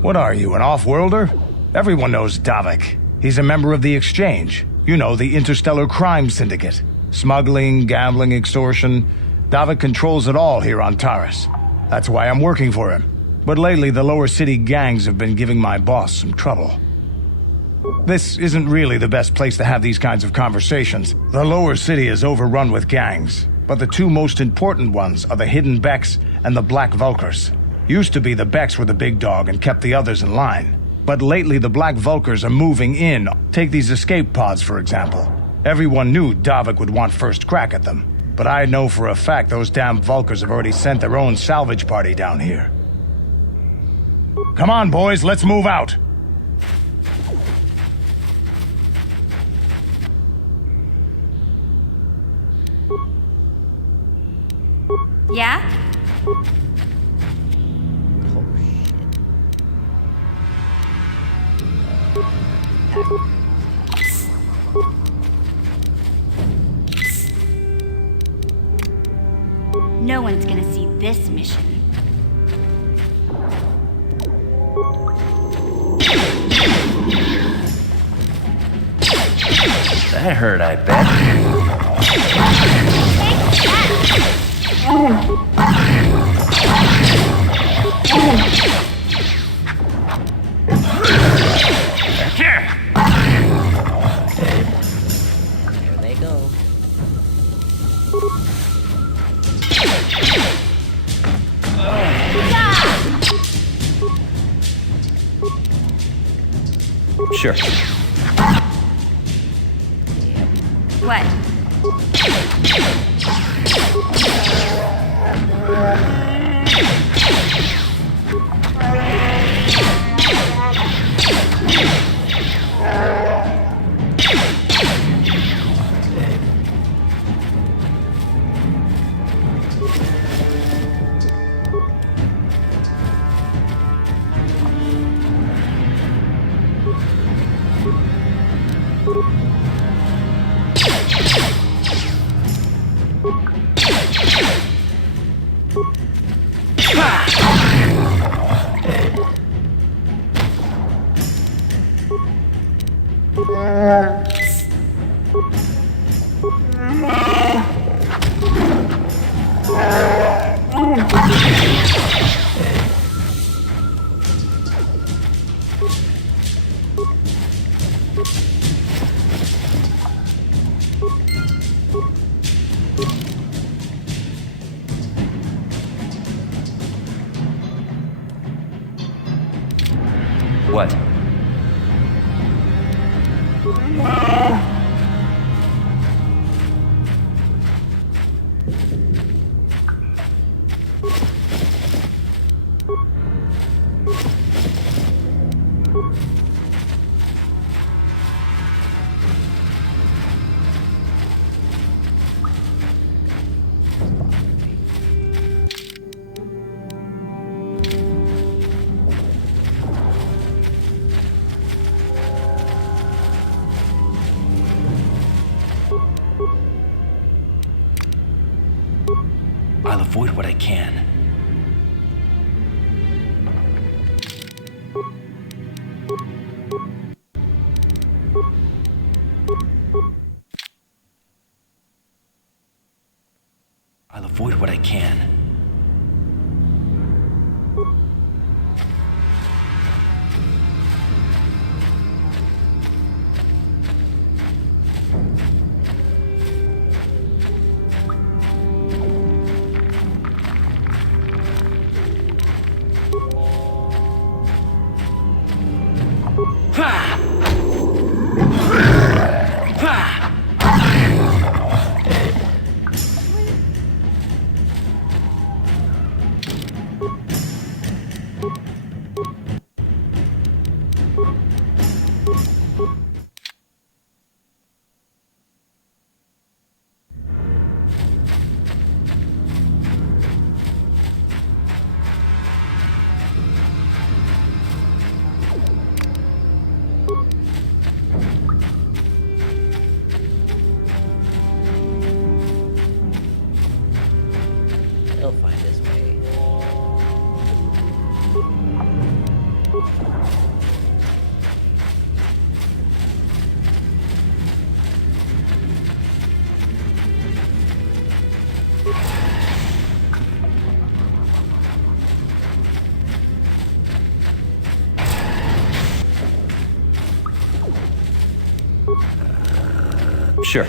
What are you, an off-worlder? Everyone knows Davik. He's a member of the Exchange. You know, the Interstellar Crime Syndicate. Smuggling, gambling, extortion. Davik controls it all here on Taris. That's why I'm working for him. But lately, the lower city gangs have been giving my boss some trouble. This isn't really the best place to have these kinds of conversations. The lower city is overrun with gangs, but the two most important ones are the Hidden Becks and the Black Vulkars. Used to be the Becks were the big dog and kept the others in line. But lately the Black Vulkars are moving in. Take these escape pods, for example. Everyone knew Davik would want first crack at them. But I know for a fact those damn Vulkars have already sent their own salvage party down here. Come on, boys, let's move out. Yeah? No one's gonna see this mission. That hurt, I bet. Here they go. Sure. What? What? I'll avoid what I can. I'll avoid what I can. He'll find his way. Sure.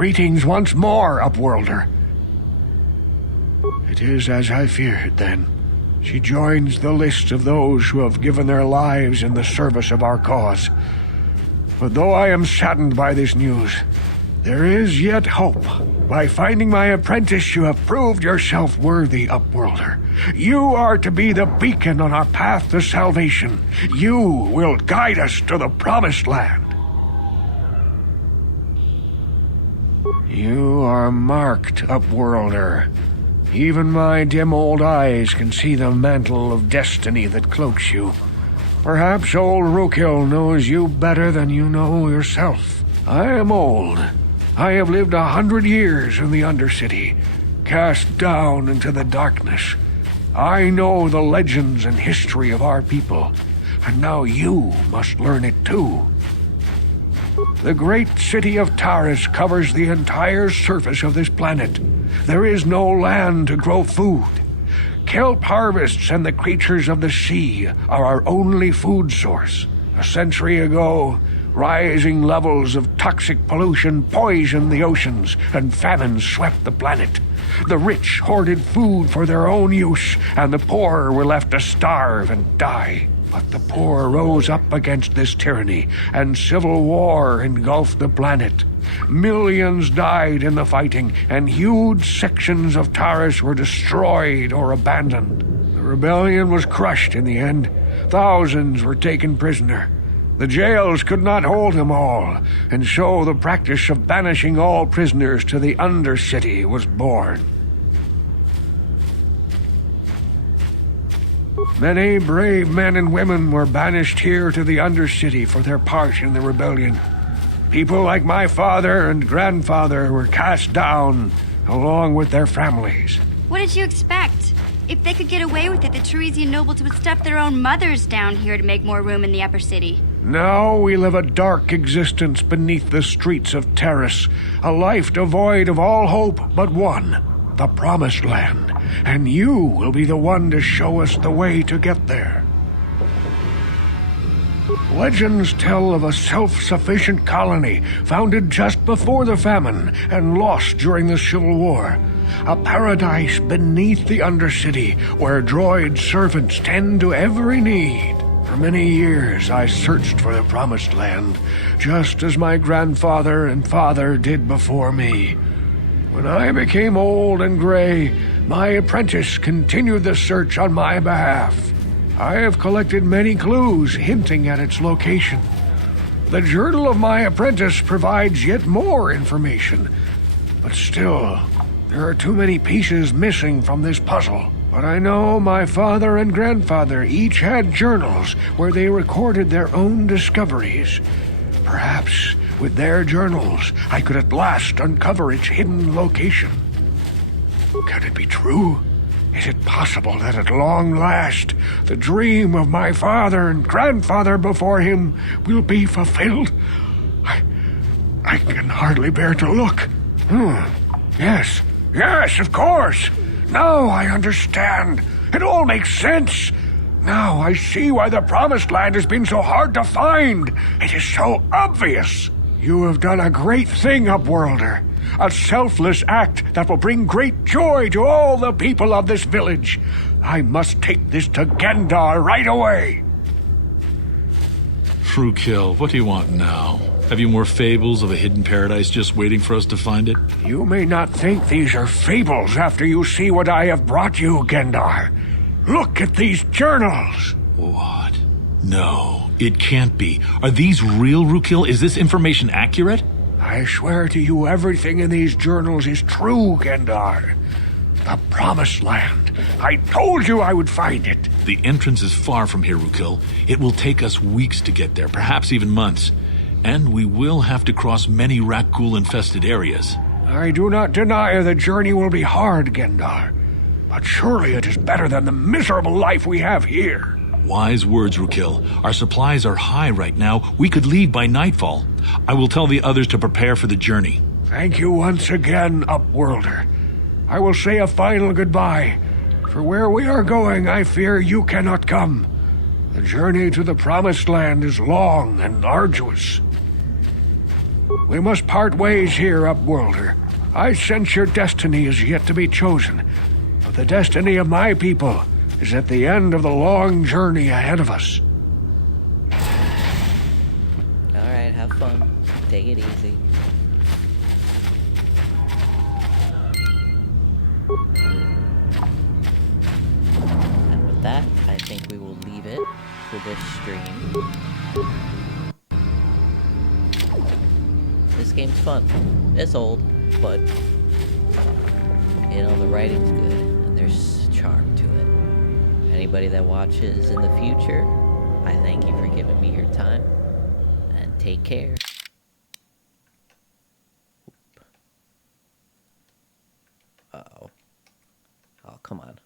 Greetings once more, Upworlder. It is as I feared, then. She joins the list of those who have given their lives in the service of our cause. But though I am saddened by this news, there is yet hope. By finding my apprentice, you have proved yourself worthy, Upworlder. You are to be the beacon on our path to salvation. You will guide us to the Promised Land. You are marked, Upworlder. Even my dim old eyes can see the mantle of destiny that cloaks you. Perhaps old Rookhill knows you better than you know yourself. I am old. I have lived 100 years in the Undercity, cast down into the darkness. I know the legends and history of our people, and now you must learn it too. The great city of Taris covers the entire surface of this planet. There is no land to grow food. Kelp harvests and the creatures of the sea are our only food source. A century ago, rising levels of toxic pollution poisoned the oceans, and famine swept the planet. The rich hoarded food for their own use, and the poor were left to starve and die. But the poor rose up against this tyranny, and civil war engulfed the planet. Millions died in the fighting, and huge sections of Taris were destroyed or abandoned. The rebellion was crushed in the end. Thousands were taken prisoner. The jails could not hold them all, and so the practice of banishing all prisoners to the Undercity was born. Many brave men and women were banished here to the Undercity for their part in the rebellion. People like my father and grandfather were cast down, along with their families. What did you expect? If they could get away with it, the Teresian nobles would stuff their own mothers down here to make more room in the upper city. Now we live a dark existence beneath the streets of Taris, a life devoid of all hope but one, the Promised Land, and you will be the one to show us the way to get there. Legends tell of a self-sufficient colony founded just before the famine and lost during the Civil War. A paradise beneath the Undercity where droid servants tend to every need. For many years I searched for the Promised Land, just as my grandfather and father did before me. When I became old and gray, my apprentice continued the search on my behalf. I have collected many clues hinting at its location. The journal of my apprentice provides yet more information, but still, there are too many pieces missing from this puzzle. But I know my father and grandfather each had journals where they recorded their own discoveries. Perhaps with their journals, I could at last uncover its hidden location. Can it be true? Is it possible that at long last, the dream of my father and grandfather before him will be fulfilled? I can hardly bear to look. Yes, of course. Now I understand. It all makes sense. Now I see why the Promised Land has been so hard to find. It is so obvious. You have done a great thing, Upworlder. A selfless act that will bring great joy to all the people of this village. I must take this to Gendar right away. Rookhill, what do you want now? Have you more fables of a hidden paradise just waiting for us to find it? You may not think these are fables after you see what I have brought you, Gendar. Look at these journals. What? No, it can't be. Are these real, Rookhill? Is this information accurate? I swear to you everything in these journals is true, Gendar. The Promised Land. I told you I would find it. The entrance is far from here, Rookhill. It will take us weeks to get there, perhaps even months. And we will have to cross many Rakghoul-infested areas. I do not deny the journey will be hard, Gendar. But surely it is better than the miserable life we have here. Wise words, Rookhill. Our supplies are high right now. We could leave by nightfall. I will tell the others to prepare for the journey. Thank you once again, Upworlder. I will say a final goodbye. For where we are going, I fear you cannot come. The journey to the Promised Land is long and arduous. We must part ways here, Upworlder. I sense your destiny is yet to be chosen, but the destiny of my people is at the end of the long journey ahead of us. Alright, have fun. Take it easy. And with that, I think we will leave it for this stream. This game's fun. It's old, but you know, the writing's good and there's charm to it. Anybody that watches in the future, I thank you for giving me your time, and take care. Uh-oh. Oh, come on.